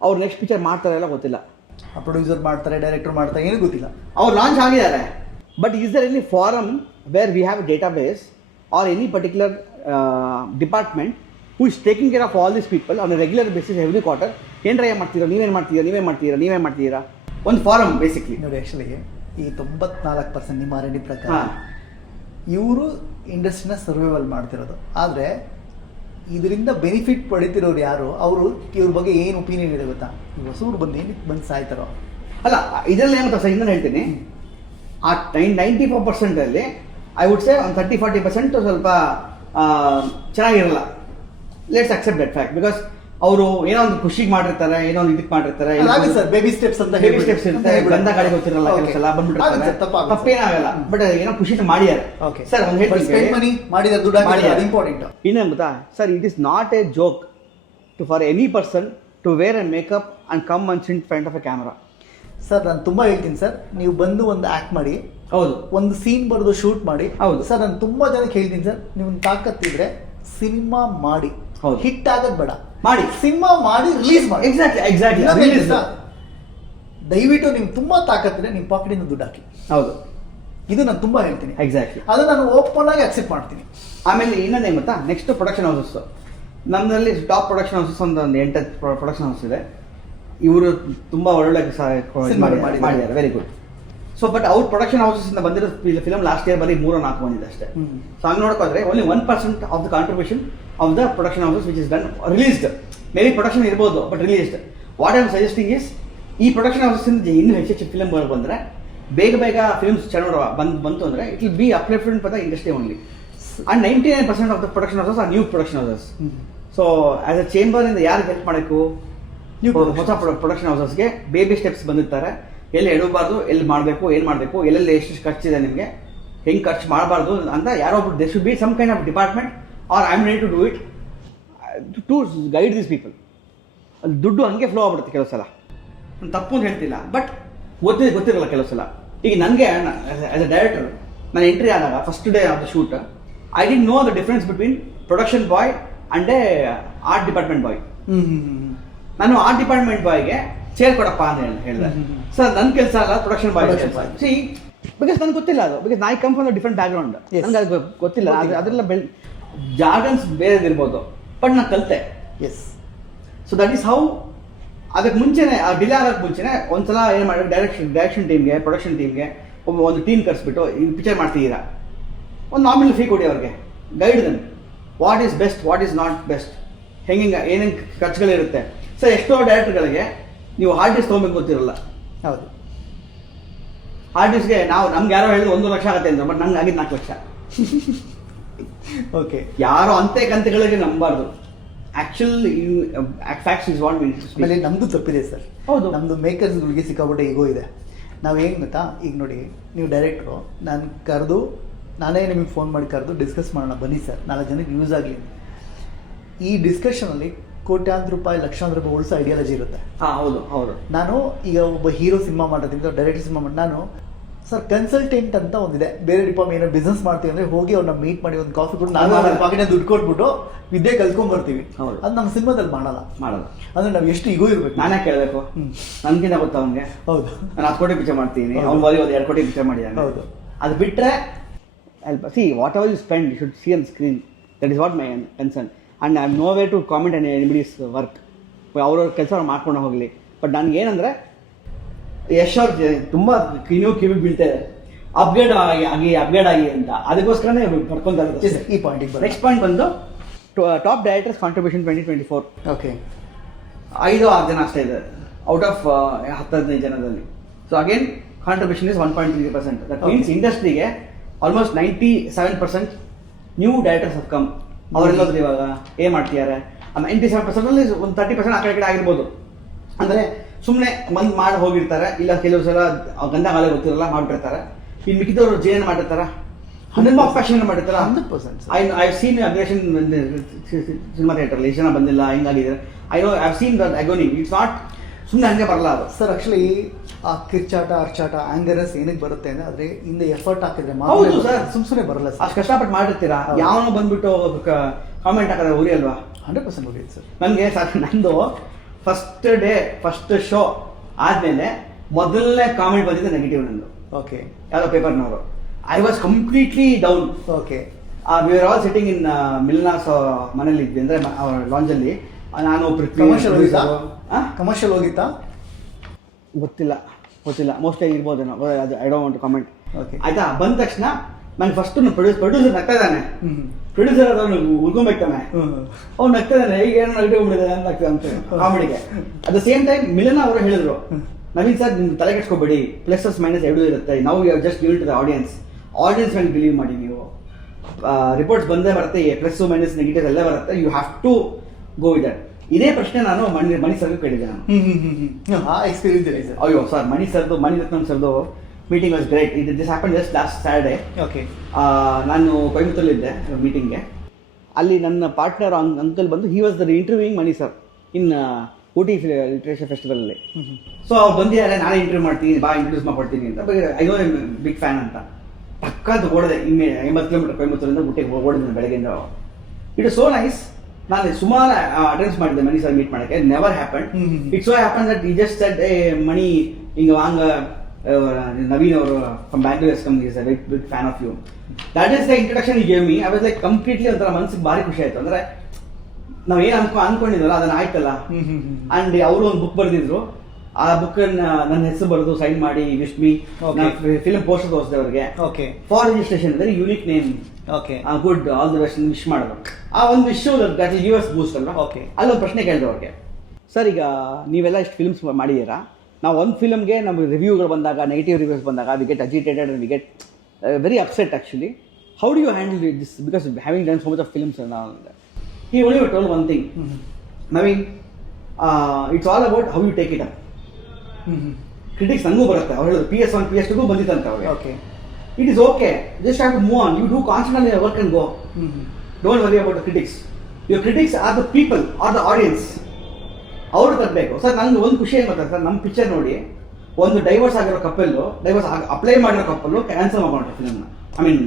ಅವ್ರು next picture ಮಾಡ್ತಾರೆ ಎಲ್ಲ ಗೊತ್ತಿಲ್ಲ. Producer ಮಾಡ್ತಾರೆ, ಡೈರೆಕ್ಟರ್ ಮಾಡ್ತಾರೆ, ಏನೂ ಗೊತ್ತಿಲ್ಲ. ಅವ್ರು ಲಾಂಚ್ ಆಗಿದ್ದಾರೆ. But is there any forum where we have database or any particular department who is taking care of all these people on a regular basis every quarter? ಏನ್ರ ಮಾಡ್ತೀರಾ, ನೀವೇನು ಮಾಡ್ತೀರಾ ಒಂದು ಫಾರಮ್ ಬೇಸಿಕ್ಲಿ. ನೋಡಿ, actually ಈ 94% ನಿಮ್ಮ R&D ಪ್ರಕಾರ ಇವರು ಇಂಡಸ್ಟ್ರಿನ ಸರ್ವೈವಲ್ ಮಾಡ್ತಿರೋದು. ಆದರೆ ಇದರಿಂದ ಬೆನಿಫಿಟ್ ಪಡಿತಿರೋರು ಯಾರು, ಅವರು ಇವ್ರ ಬಗ್ಗೆ ಏನು ಒಪಿನಿಯನ್ ಇದೆ ಗೊತ್ತಾ? ಈ ಹೊಸೂರು ಬಂದು ಸಾಯ್ತಾರೋ ಅಲ್ಲ. ಇದರಲ್ಲಿ ಏನು ಸರ್, ಇನ್ನೊಂದು ಹೇಳ್ತೀನಿ, ಆ 94%ಅಲ್ಲಿ ಐ ವುಡ್ ಸೇ ಒಂದು 30-40% ಸ್ವಲ್ಪ ಚೆನ್ನಾಗಿರಲ್ಲ. Let's accept that fact. Because ಅವರು ಏನೋ ಒಂದು ಖುಷಿಗೆ ಮಾಡಿರ್ತಾರೆ, ಏನೋ ಒಂದು ಇದಕ್ಕೆ ಮಾಡಿರ್ತಾರೆ. ಬೇಬಿ ಸ್ಟೆಪ್ಸ್ ಇರುತ್ತೆ, ಗಂಧ ಗಾಳಿ ಗೊತ್ತಿರಲ್ಲ, ಕೆಲಸ ಎಲ್ಲ ಬಂದ್ಬಿಟ್ಟಿರ್ತಾರೆ, ತಪ್ಪೇನಾಗಲ್ಲ. ಬಟ್ ಏನೋ ಖುಷಿ ಮಾಡಿದ್ದಾರೆ ಸರ್. ಒಂದು ಹೇಳ್ತೀನಿ, ಇಂಪಾರ್ಟೆಂಟ್ ಇನ್ನೇನು ಗೊತ್ತಾ sir, it is not a joke to for any person to wear and makeup and come and sit front of a camera. Sir, ನಾನು ತುಂಬ ಹೇಳ್ತೀನಿ ಸರ್, ನೀವು ಬಂದು ಒಂದು ಆ್ಯಕ್ಟ್ ಮಾಡಿ, ಹೌದು, ಒಂದು ಸೀನ್ ಬರೆದು ಶೂಟ್ ಮಾಡಿ. ಹೌದು ಸರ್, ನಾನು ತುಂಬ ಜನಕ್ಕೆ ಹೇಳ್ತೀನಿ ಸರ್, ನೀವು ತಾಕತ್ತಿದ್ರೆ ಸಿನಿಮಾ ಮಾಡಿ, ಹಿಟ್ ಆಗೋದು ಬೇಡ, ಮಾಡಿ ಸಿನಿಮಾ ಮಾಡಿ ರಿಲೀಸ್ ಮಾಡಿ. ಎಕ್ಸಾಕ್ಟ್ಲಿ. ದಯವಿಟ್ಟು ನಿಮ್ಗೆ ತುಂಬ ತಾಕತ್ತಿದ್ರೆ ನಿಮ್ಮ ಪಾಕೆಟಿಂದ ದುಡ್ಡು ಹಾಕಿ. ಹೌದು, ಇದು ನಾನು ತುಂಬ ಹೇಳ್ತೀನಿ. ಎಕ್ಸಾಕ್ಟ್ಲಿ, ಅದು ನಾನು ಓಪನ್ ಆಗಿ ಅಕ್ಸೆಪ್ಟ್ ಮಾಡ್ತೀನಿ. ಆಮೇಲೆ ಇನ್ನೊಂದೇನು ಗೊತ್ತಾ, ನೆಕ್ಸ್ಟ್ ಪ್ರೊಡಕ್ಷನ್ ಹೌಸಸ್ ನಮ್ಮಲ್ಲಿ ಟಾಪ್ ಪ್ರೊಡಕ್ಷನ್ ಹೌಸಸ್ ಒಂದು 8 ಪ್ರೊಡಕ್ಷನ್ ಹೌಸ್ ಇದೆ. ಇವರು ತುಂಬ ಒಳ್ಳೆ ಮಾಡಿದ್ದಾರೆ, ವೆರಿ ಗುಡ್. ಸೊ ಬಟ್ ಅವ್ರ ಪ್ರೊಡಕ್ಷನ್ ಹೌಸಸ್ ಇಂದ ಬಂದಿರೋ ಫಿಲಮ್ ಲಾಸ್ಟ್ ಇಯರ್ ಬರೀ 3-4 ಬಂದಿದೆ ಅಷ್ಟೇ. ಸೊ ಹಂಗೆ ನೋಡ್ಕೋದ್ರೆ only 1% of the contribution of the production houses which is done released. Maybe production ಇರ್ಬೋದು but released. What I am suggesting is ಈ ಪ್ರೊಡಕ್ಷನ್ ಹೌಸಸ್ ಇನ್ನೂ ಹೆಚ್ಚು ಫಿಲ್ಮ್ ಬಂದರೆ ಬೇಗ ಫಿಲ್ಮ್ಸ್ ಚೆನ್ನಾಗಿ ಬಂತು ಅಂದರೆ it will be uplifted for the industry only. And 99% of the production houses are new production houses. So as a chamber ಇಂದ ಯಾರು ಹೆಲ್ಪ್ ಮಾಡಬೇಕು, ಹೊಸ ಪ್ರೊಡಕ್ಷನ್ ಹೌಸಸ್ಗೆ ಬೇಬಿ ಸ್ಟೆಪ್ಸ್ ಬಂದಿರ್ತಾರೆ. ಎಲ್ಲಿ ಎಡಬಾರ್ದು, ಎಲ್ಲಿ ಮಾಡಬೇಕು, ಏನು ಮಾಡಬೇಕು, ಎಲ್ಲೆಲ್ಲಿ ಎಷ್ಟು ಖರ್ಚಿದೆ ನಿಮಗೆ, ಹೆಂಗೆ ಖರ್ಚು ಮಾಡಬಾರ್ದು ಅಂತ ಯಾರೊಬ್ರು they should be some kind of department or I am ready to do it to guide these people. ಅಲ್ಲಿ ದುಡ್ಡು ಹಂಗೆ ಫ್ಲೋ ಆಗ್ಬಿಡುತ್ತೆ ಕೆಲವು ಸಲ. ನಾನು ತಪ್ಪು ಅಂತ ಹೇಳ್ತಿಲ್ಲ, ಬಟ್ ಗೊತ್ತಿರಲ್ಲ ಕೆಲವು ಸಲ. ಈಗ ನನಗೆ ಆಸ್ ಅ ಡೈರೆಕ್ಟರ್ ನಾನು ಎಂಟ್ರಿ ಆದಾಗ first day of the shoot I didn't know the difference between production boy and a art department boy. ನಾನು ಆರ್ಟ್ ಡಿಪಾರ್ಟ್ಮೆಂಟ್ ಬಾಯ್ಗೆ ಚೇರ್ ಕೊಡಪ್ಪ ಅಂತ ಹೇಳಿದೆ. ಸರ್ ನನ್ನ ಕೆಲಸ ಅಲ್ಲ ಪ್ರೊಡಕ್ಷನ್ ಬಾಯ್ ಸಿ, ಬಿಕಾಸ್ ನನಗೆ ಗೊತ್ತಿಲ್ಲ ಅದು. Because I come from the different background. ನನಗೆ ಅದು ಗೊತ್ತಿಲ್ಲ. ಅದೆಲ್ಲ ಜಾರ್ಗನ್ಸ್ ಬೇರೆದಿರ್ಬೋದು, ಬಟ್ ನಾನು ಕಲಿತೆ. Yes. So that is how. ಅದಕ್ಕೆ ಮುಂಚೆನೆ ಡಿಲೇ ಆಗೋಕ್ಕೆ ಮುಂಚೆನೆ ಒಂದ್ಸಲ ಏನು ಮಾಡಿ ಡೈರೆಕ್ಷನ್ ಟೀಮ್ಗೆ, ಪ್ರೊಡಕ್ಷನ್ ಟೀಮ್ಗೆ ಒಂದು ಟೀಮ್ ಕರೆಸ್ಬಿಟ್ಟು ಈ ಪಿಕ್ಚರ್ ಮಾಡ್ತಿದ್ದೀರಾ, ಒಂದು ನಾಮಿನಲ್ ಫೀ ಕೊಡಿ ಅವ್ರಿಗೆ, guide dum what is best, what is not best, ಹೆಂಗೆ ಏನೇನು ಖರ್ಚುಗಳಿರುತ್ತೆ. ಸರ್ ಎಷ್ಟೋ ಡೈರೆಕ್ಟರ್ಗಳಿಗೆ ನೀವು ಹಾರ್ಡ್ ಡಿಸ್ಕ್ ತೊಗೊಬೇಕು ಗೊತ್ತಿರಲ್ಲ. ಹೌದು. ಹಾರ್ಡ್ ಡಿಸ್ಕ್ಗೆ ನಮ್ಗೆ ಯಾರೋ ಹೇಳಿದ್ರು 1 ಲಕ್ಷ ಆಗುತ್ತೆ ಅಂತ, ಬಟ್ ನಂಗೆ ಆಗಿದ್ದು 4 ಲಕ್ಷ. ಓಕೆ. ಯಾರೋ ಅಂತೆ ಕಂತೆಗಳಿಗೆ ನಂಬಾರ್ದು. Actual facts is what means. ಆಮೇಲೆ ನಮ್ಮದು ತಪ್ಪಿದೆ ಸರ್. ಹೌದು. ನಮ್ಮದು ಮೇಕರ್ಸ್ಗಳಿಗೆ ಸಿಕ್ಕಾಪಟ್ಟೆ ಈಗೋ ಇದೆ. ನಾವು ಏನು ಗೊತ್ತಾ, ಈಗ ನೋಡಿ ನೀವು ಡೈರೆಕ್ಟ್ರು, ನಾನೇ ನಿಮಗೆ ಫೋನ್ ಮಾಡಿ ಕರೆದು ಡಿಸ್ಕಸ್ ಮಾಡೋಣ ಬನ್ನಿ ಸರ್, 4 ಜನಕ್ಕೆ ಯೂಸ್ ಆಗಲಿ. ಈ ಡಿಸ್ಕಷನಲ್ಲಿ ಕೋಟ್ಯಾಂತರ ರೂಪಾಯಿ, ಲಕ್ಷಾಂತರ ರೂಪಾಯಿ ಉಳಿಸೋ ಐಡಿಯಾಲಜಿ ಇರುತ್ತೆ. ಹೌದು. ನಾನು ಈಗ ಒಬ್ಬ ಹೀರೋ ಸಿನಿಮಾ ಮಾಡೋದ್ರಿಂದ, ಡೈರೆಕ್ಟರ್ ಸಿನಿಮಾ ಮಾಡಿ, ನಾನು ಸರ್ ಕನ್ಸಲ್ಟೆಂಟ್ ಅಂತ ಒಂದಿದೆ, ಬೇರೆ ಡಿಪಾರ್ಟ್ಮೆಂಟ್ ಏನೋ ಬಿಸ್ನೆಸ್ ಮಾಡ್ತೀವಿ ಅಂದರೆ ಹೋಗಿ ಅವ್ರನ್ನ ಮೀಟ್ ಮಾಡಿ ಒಂದು ಕಾಫಿ ಕೊಟ್ಟು ನಾನು ಪಾಕೆಟ್ನ ದುಡ್ಡು ಕೊಟ್ಬಿಟ್ಟು ವಿದ್ಯೆ ಕಲ್ತ್ಕೊಂಡ್ಬರ್ತೀವಿ. ಅದು ನಮ್ಮ ಸಿನಿಮಾದಲ್ಲಿ ಮಾಡಲ್ಲ. ಅಂದ್ರೆ ನಾವು ಎಷ್ಟು ಈಗೋ ಇರ್ಬೇಕು. ನಾನೇ ಕೇಳಬೇಕು, ನನ್ಗಿಂತ ಗೊತ್ತಾ ಅವ್ನಿಗೆ. ಹೌದು. ನಾನು 10 ಕೋಟಿ ಪಿಕ್ಚರ್ ಮಾಡ್ತೀನಿ, ಅವ್ನು ಬರೀ 2 ಕೋಟಿ ಪಿಕ್ಚರ್ ಮಾಡಿದ್ದಾನೆ. ಹೌದು. ಅದು ಬಿಟ್ಟರೆ see whatever you spend you should see on screen. That is what my concern. And I am no way to comment on anybody's work. ಅವ್ರವ್ರ ಕೆಲಸ ಅವ್ರು ಮಾಡ್ಕೊಂಡು ಹೋಗಲಿ. ಬಟ್ ನನಗೆ ಏನಂದರೆ ಯಶ್ ಅವ್ರು ತುಂಬ ಕಿವಿಗೆ ಬೀಳ್ತಾರೆ, ಅಪ್ಗ್ರೇಡ್ ಆಗಿ ಅಂತ. ಅದಕ್ಕೋಸ್ಕರನೇ ಪಡ್ಕೊತಾ ಇರೋದು. ಈ ಪಾಯಿಂಟಿಗೆ ನೆಕ್ಸ್ಟ್ ಪಾಯಿಂಟ್ ಬಂದು ಟಾಪ್ ಡೈರೆಕ್ಟರ್ಸ್ ಕಾಂಟ್ರಿಬ್ಯೂಷನ್ 2024. ಓಕೆ. 5-6 ಜನ ಅಷ್ಟೇ ಇದೆ ಔಟ್ ಆಫ್ 10-15 ಜನದಲ್ಲಿ. So again contribution is 1.3%. That means ಇಂಡಸ್ಟ್ರಿಗೆ almost 97% new directors have come. ಅವರೆಲ್ಲೋದ್ರು ಇವಾಗ ಏನು ಮಾಡ್ತಿದ್ದಾರೆ. 97%ಅಲ್ಲಿ ಒಂದು 30% ಆ ಕಡೆ ಆಗಿರ್ಬೋದು. ಅಂದರೆ ಸುಮ್ಮನೆ ಮಾಡಿ ಹೋಗಿರ್ತಾರೆ, ಇಲ್ಲ ಕೆಲವು ಸಲ ಗಂಧಗಾಲ ಗೊತ್ತಿರಲ್ಲ ಮಾಡಿಬಿಟ್ಟಿರ್ತಾರೆ. ಇನ್ನು ಮಿಕ್ಕಿದವರು ಜೇನು ಮಾಡಿರ್ತಾರೆ, 100% ಮಾಡಿರ್ತಾರೆ. 100%. ಐ ಸೀನ್ ಅಗ್ರೆಷನ್ ಸಿನಿಮಾ ಥಿಯೇಟರ್ಲಿ ಎಷ್ಟು ಜನ ಬಂದಿಲ್ಲ, ಹಿಂಗಾಗಿದ್ದಾರೆ. I seen the agony. It's not ಸುಮ್ಮನೆ ಹಂಗೆ ಬರಲ್ಲ ಅದು. ಸರ್ ಆಕ್ಚುಲಿ ಆ ಕಿರ್ಚಾಟ, ಅರ್ಚಾಟ, ಆಂಗರಸ್ ಏನಕ್ಕೆ ಬರುತ್ತೆ ಅಂದರೆ ಅದ್ರೆ ಹಿಂದೆ ಎಫರ್ಟ್ ಹಾಕಿದ್ರೆ ಹೌದು ಸರ್, ಸುಮ್ಮನೆ ಬರಲ್ಲ ಸರ್. ಅಷ್ಟು ಕಷ್ಟಪಟ್ಟು ಮಾಡಿರ್ತೀರಾ, ಯಾವನೋ ಬಂದ್ಬಿಟ್ಟು ಕಾಮೆಂಟ್ ಹಾಕಿದ್ರೆ ಉರಿ ಅಲ್ವಾ? 100% ಉರಿಯುತ್ತೆ ಸರ್. ನನಗೆ ಸರ್ ನಂದು ಫಸ್ಟ್ ಶೋ ಆದಮೇಲೆ ಮೊದಲನೇ ಕಾಮೆಂಟ್ ಬಂದಿದ್ದು ನೆಗೆಟಿವ್ ನಂದು. ಓಕೆ. ಯಾವುದೋ ಪೇಪರ್ನವರು. I was completely down. Okay. We are all sitting in ಮಿಲ್ನಾಸ್ ಮನೇಲಿ ಇದ್ವಿ, ಅಂದರೆ ಅವ್ರ ಲಾಂಜಲ್ಲಿ. ನಾನು ಕಮರ್ಷಿಯಲ್ ಹೋಗಿತ್ತಾ ಗೊತ್ತಿಲ್ಲ ಮೋಸ್ಟ್ಲಿ ಇರ್ಬೋದೇನೋ, ಅದು I don't want to comment. Okay. ಆಯ್ತಾ, ಬಂದ ತಕ್ಷಣ ನಾನು ಫಸ್ಟ್ ಪ್ರೊಡ್ಯೂಸರ್ ನಗ್ತಾ ಇದ್ದಾನೆ. ಪ್ರೊಡ್ಯೂಸರ್ ಅದವನು ಉಳ್ಕೊಂಬೇಕಾನೆ, ಅವ್ನು ನಗ್ತಾ ಇದ್ದಾನೆ, ಈಗ ಏನೋ ನೆಗೆಟಿವ್ ಬಿಡಿದೆ ಅಂತ ಆಗ್ತದೆ ಅಂತ ಕಾಮಿಡಿಗೆ. ಅಟ್ ದ ಸೇಮ್ ಟೈಮ್ ಮಿಲನ ಅವರು ಹೇಳಿದ್ರು, ನವೀನ್ ಸರ್ ನಿಮ್ಗೆ ತಲೆ ಕೆಡ್ಸ್ಕೊಬೇಡಿ, ಪ್ಲಸಸ್ ಮೈನಸ್ ಎರಡೂ ಇರುತ್ತೆ. ನಾವು you just give it to the audience ಮೇಲೆ ಬಿಲೀವ್ ಮಾಡಿ. ನೀವು ರಿಪೋರ್ಟ್ಸ್ ಬಂದೇ ಬರುತ್ತೆ, ಪ್ಲಸ್ ಮೈನಸ್ ನೆಗೆಟಿವ್ ಎಲ್ಲ ಬರುತ್ತೆ, you have to go with that. ಇದೇ ಪ್ರಶ್ನೆ ನಾನು ಮಣಿ ಸರ್ಗೂ ಕೇಳಿದ್ದೆ. ನಾನು ಎಕ್ಸ್ಪೀರಿಯನ್ಸ್ ಇದೆ ಸರ್. ಅಯ್ಯೋ ಸರ್, ಮಣಿರತ್ನಂ ಸರ್ದು meeting was great. This happen just last Saturday. Okay. ನಾನು ಕೊಯಮತ್ತೂರಲ್ಲಿದ್ದೆ ಮೀಟಿಂಗ್ಗೆ. ಅಲ್ಲಿ ನನ್ನ ಪಾರ್ಟ್ನರ್ ಅಂಕಲ್ ಬಂದು he was the interviewing Mani sir in Ooty literature ಫೆಸ್ಟಿವಲಲ್ಲಿ. ಸೊ ಅವ್ರು ಬಂದಿದ್ದಾರೆ, ನಾನೇ ಇಂಟರ್ವ್ಯೂ ಮಾಡ್ತೀನಿ, ಇಂಟ್ರೊಡ್ಯೂಸ್ ಮಾಡ್ಕೊಡ್ತೀನಿ ಅಂತ. ಐ ನೋ ಬಿಗ್ ಫ್ಯಾನ್ ಅಂತ ಪಕ್ಕದ್ದು ಓಡಿದೆ. 80 ಕಿಲೋಮೀಟರ್ ಕೊಯಮತ್ತೂರಿಂದ ಊಟಿಗೆ ಓಡಿದ್ದೆ ಬೆಳಗ್ಗೆಯಿಂದ. It is so nice. ನಾನು ಸುಮಾರು ಅಟೆಂಡ್ಸ್ ಮಾಡಿದ್ದೆ ಮಣಿ ಸರ್ ಮೀಟ್ ಮಾಡೋಕ್ಕೆ. Never happen. It's so happen that ಈ ಜಸ್ಟ್ ಸೆಡ್ ಮಣಿ ಹಿಂಗೆ ವಾಂಗ Naveen ಅವರು from Bangalore has come. He is a big fan of you. That is the introduction he gave me. I was like completely ಒಂಥರ ಮನಸ್ಸಿಗೆ ಭಾರಿ ಖುಷಿ ಆಯ್ತು. ಅಂದ್ರೆ ನಾವೇನು ಅನ್ಕೊಂಡಿದ್ವಲ್ಲ ಅದನ್ನ ಆಯ್ತಲ್ಲ. ಅಂಡ್ ಅವರು ಒಂದು ಬುಕ್ ಬರೆದಿದ್ರು, ಆ ಬುಕ್ಕನ್ನು ನನ್ನ ಹೆಸರು ಬರೆದು ಸೈನ್ ಮಾಡಿ ವಿಶ್ ಮೀ, ಫಿಲ್ಮ್ ಪೋಸ್ಟರ್ ತೋರಿಸಿದೆ ಅವ್ರಿಗೆ. Okay. For registration very unique name. Okay. Good all the best wish ಮಾಡೋದು. ಆ ಒಂದು ವಿಶ್ವ ದಟ್ ಯು ಎಸ್ ಬೂಸ್ಟ್ ಅಲ್ವಾ. ಓಕೆ. ಅಲ್ಲೊಂದು ಪ್ರಶ್ನೆ ಕೇಳಿದೆ ಅವ್ರಿಗೆ, ಸರ್ ಈಗ ನೀವೆಲ್ಲ ಇಷ್ಟು ಫಿಲ್ಮ್ಸ್ ಮಾಡಿದ್ದೀರಾ, ನಾವು ಒಂದು ಫಿಲ್ಮ್ಗೆ ನಮಗೆ ರಿವ್ಯೂಗಳು ಬಂದಾಗ, ನೆಗೆಟಿವ್ ರಿವ್ಯೂಸ್ ಬಂದಾಗ we get agitated and we get very upset actually. How do you handle this because having done so much of films and all. He only told one thing, Naveen, it's all about how you take it up. Critics ನನಗೂ ಬರುತ್ತೆ, ಅವ್ರು ಹೇಳೋದು PS1 PS2 ಬಂದಿತ್ತಂತೆ ಅವ್ರಿಗೆ. Okay. It is okay, just have to move on, you do constantly work and go. Don't worry about the critics. Your critics are the people are the audience. ಅವರು ತರಬೇಕು. Sir ನನಗೆ ಒಂದು ಖುಷಿ ಏನು ಗೊತ್ತಾ sir, ನಮ್ಮ ಪಿಕ್ಚರ್ ನೋಡಿ ಒಂದು ಡೈವರ್ಸ್ ಆಗಿರೋ ಕಪ್ಪಲ್ಲು, ಡೈವರ್ಸ್ ಅಪ್ಲೈ ಮಾಡಿರೋ ಕಪ್ಪಲ್ಲು ಕ್ಯಾನ್ಸಲ್ ಮಾಡ್ಕೊಂಡ್ರೆ ಫಿಲ್ಮ್ನ. ಐ ಮೀನ್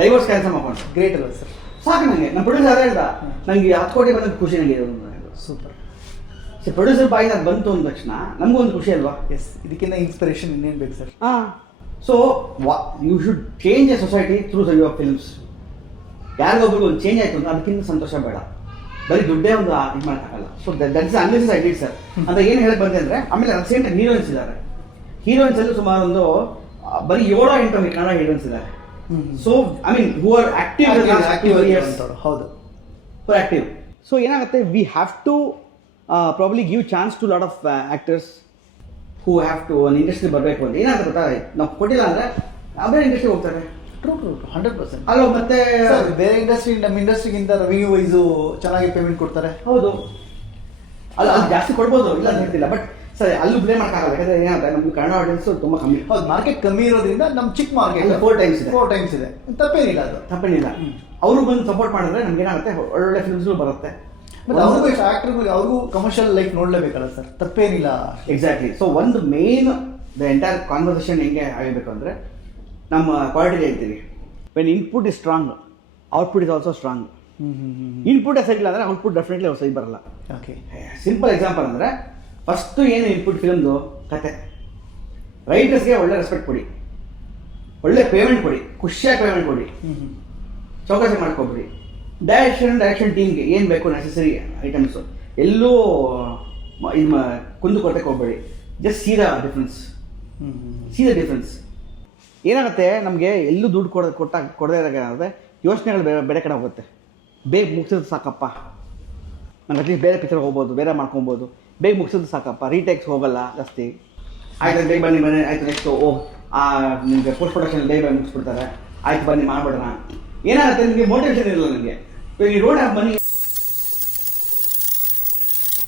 ಡೈವರ್ಸ್ ಕ್ಯಾನ್ಸಲ್ ಮಾಡ್ಕೊಂಡ್ರೆ. ಗ್ರೇಟ್ ಅಲ್ಲ ಸರ್? ಸಾಕು ನನಗೆ. ನಮ್ಮ ಪ್ರೊಡ್ಯೂಸರ್ ಹೇಳ್ದ, ನನಗೆ 10 ಕೋಟಿ ಬಂದ ಖುಷಿ ನನಗೆ. ಸೂಪರ್. ಸೊ ಪ್ರೊಡ್ಯೂಸರ್ ಬಾಯಿಂದ ಅದು ಬಂತು ಅಂದ ತಕ್ಷಣ ನಮಗೂ ಒಂದು ಖುಷಿ ಅಲ್ವಾ? ಎಸ್. ಇದಕ್ಕಿಂತ ಇನ್ಸ್ಪಿರೇಷನ್ ಇನ್ನೇನು ಬೇಕು sir? So you should change a society through your films. ಯಾರಿಗೊಬ್ರಿಗೂ ಒಂದು ಚೇಂಜ್ ಆಯಿತು ಅಂದ್ರೆ ಅದಕ್ಕಿಂತ ಸಂತೋಷ ಬೇಡ, ಬರೀ ದುಡ್ಡೇ ಒಂದು ಇದು ಮಾಡೋಕ್ಕಾಗಲ್ಲ. So that is unless I did sir ಅಂತ ಏನು ಹೇಳಕ್ ಬಂದೆ ಅಂದರೆ, ಆಮೇಲೆ ಅಟ್ ಸೇಮ್ ಟೈಮ್ ಹೀರೋಯಿನ್ಸ್ ಇದ್ದಾರೆ. ಹೀರೋಯಿನ್ಸಲ್ಲೂ ಸುಮಾರು ಒಂದು ಬರೀ 7-8 ಕನ್ನಡ ಹೀರೋಯಿನ್ಸ್ ಇದ್ದಾರೆ. So I mean who are active. ಹೌದು, ಆಕ್ಟಿವ್. ಸೊ ಏನಾಗುತ್ತೆ, we have to probably give chance to lot of actors who have to ಒಂದು ಇಂಡಸ್ಟ್ರಿ ಬರಬೇಕು ಅಂತ. ಏನಾಗುತ್ತೆ ಗೊತ್ತಾ, ನಾವು ಕೊಟ್ಟಿಲ್ಲ ಅಂದರೆ ಬೇರೆ ಇಂಡಸ್ಟ್ರಿಗೆ ಹೋಗ್ತಾರೆ. ಟ್ರೂ 100%. ಅಲ್ಲೋ ಮತ್ತೆ ಬೇರೆ ಇಂಡಸ್ಟ್ರಿ ನಮ್ಮ ಇಂಡಸ್ಟ್ರಿಗಿಂತ ರೆವಿನ್ಯೂ ವೈಸು ಚೆನ್ನಾಗಿ ಪೇಮೆಂಟ್ ಕೊಡ್ತಾರೆ. ಹೌದು, ಅಲ್ಲಿ ಜಾಸ್ತಿ ಕೊಡ್ಬೋದು, ಇಲ್ಲ ಅಂತ ಹೇಳ್ತಿಲ್ಲ. ಬಟ್ ಸರಿ, ಅಲ್ಲೂ ಬ್ಲೇಮ್ ಮಾಡೋಕ್ಕಾಗಲ್ಲ. ಯಾಕಂದರೆ ಏನಂದ್ರೆ ನಮ್ಗೆ ಕನ್ನಡ ಆಡಿಯನ್ಸ್ ತುಂಬ ಕಮ್ಮಿ. ಹೌದು, ಮಾರ್ಕೆಟ್ ಕಮ್ಮಿ ಇರೋದ್ರಿಂದ ನಮ್ಮ ಚಿಕ್ಕ ಮಾರ್ಕೆಟ್ 4 ಟೈಮ್ಸ್ ಇದೆ. ತಪ್ಪೇನಿಲ್ಲ, ಅದು ತಪ್ಪೇನಿಲ್ಲ. ಅವರು ಬಂದು ಸಪೋರ್ಟ್ ಮಾಡಿದ್ರೆ ನಮ್ಗೆ ಏನಾಗುತ್ತೆ, ಒಳ್ಳೊಳ್ಳೆ ಫಿಲ್ಮ್ಸ್ಗಳು ಬರುತ್ತೆ. ಮತ್ತು ಅವ್ರಿಗೂ ಎಷ್ಟು ಆ್ಯಕ್ಟರ್ಗಳು, ಅವ್ರಿಗೂ ಕಮರ್ಷಿಯಲ್ ಲೈಫ್ ನೋಡಲೇಬೇಕಲ್ಲ ಸರ್, ತಪ್ಪೇನಿಲ್ಲ. ಎಕ್ಸಾಕ್ಟ್ಲಿ. ಸೊ ಒಂದು ಮೇನ್ ದ ಎಂಟೈರ್ ಕಾನ್ವರ್ಸೇಷನ್ ಹೆಂಗೆ ಆಗಬೇಕು ಅಂದರೆ, ನಮ್ಮ ಕ್ವಾಲಿಟಿ ಹೇಳ್ತೀವಿ, when input is strong output is also strong. Input ಸರಿ ಇಲ್ಲ ಅಂದರೆ ಔಟ್ಪುಟ್ ಡೆಫಿನೆಟ್ಲಿ ಅವ್ರು ಸರಿ ಬರಲ್ಲ. ಓಕೆ. ಸಿಂಪಲ್ ಎಕ್ಸಾಂಪಲ್ ಅಂದರೆ, ಫಸ್ಟು ಏನು ಇನ್ಪುಟ್ ಫಿಲ್ಮ್ದು ಕತೆ. ರೈಟರ್ಸ್ಗೆ ಒಳ್ಳೆ ರೆಸ್ಪೆಕ್ಟ್ ಕೊಡಿ, ಒಳ್ಳೆ ಪೇಮೆಂಟ್ ಕೊಡಿ, ಖುಷಿಯಾಗಿ ಪೇಮೆಂಟ್ ಕೊಡಿ, ಚೌಕಾಸಿ ಮಾಡ್ಕೊಬಿಡಿ. ಡೈರೆಕ್ಷನ್ ಟೀಮ್ಗೆ ಏನು ಬೇಕು ನೆಸೆಸರಿ ಐಟಮ್ಸು ಎಲ್ಲೂ ಇದು ಕುಂದು ಕೊರತೆಗೆ ಹೋಗ್ಬೇಡಿ. Just C the difference. ಏನಾಗುತ್ತೆ, ನಮಗೆ ಎಲ್ಲೂ ದುಡ್ಡು ಕೊಡದೇ ಇರೋಕೆ ಏನಾಗುತ್ತೆ, ಯೋಚನೆಗಳು ಬೇರೆ ಕಡೆ ಹೋಗುತ್ತೆ. ಬೇಗ ಮುಗಿಸಿದ್ರೆ ಸಾಕಪ್ಪ, ನಾನು ಅಟ್ಲೀಸ್ಟ್ ಬೇರೆ ಪಿಕ್ಚರ್ ಹೋಗ್ಬೋದು, ಬೇರೆ ಮಾಡ್ಕೊಬೋದು. ಬೇಗ ಮುಗಿಸಿದ್ರೆ ಸಾಕಪ್ಪ, ರೀಟೇಕ್ಸ್ ಹೋಗಲ್ಲ ಜಾಸ್ತಿ. ಆಯ್ತು ಬೇಗ ಬನ್ನಿ ಆಯಿತು ನೆಕ್ಸ್ಟು ನಿಮಗೆ ಪೋಸ್ಟ್ ಪ್ರೊಡಕ್ಷನ್ ಬೇಗ ಮುಗಿಸ್ಬಿಡ್ತಾರೆ. ಆಯ್ತು ಬನ್ನಿ ಮಾಡ್ಬಿಡೋಣ. ಏನಾಗುತ್ತೆ, ನಿಮಗೆ ಮೋಟಿವೇಶನ್ ಇರಲ್ಲ. ನನಗೆ ಈ ರೋಡ್ ಆಗಿ ಬನ್ನಿ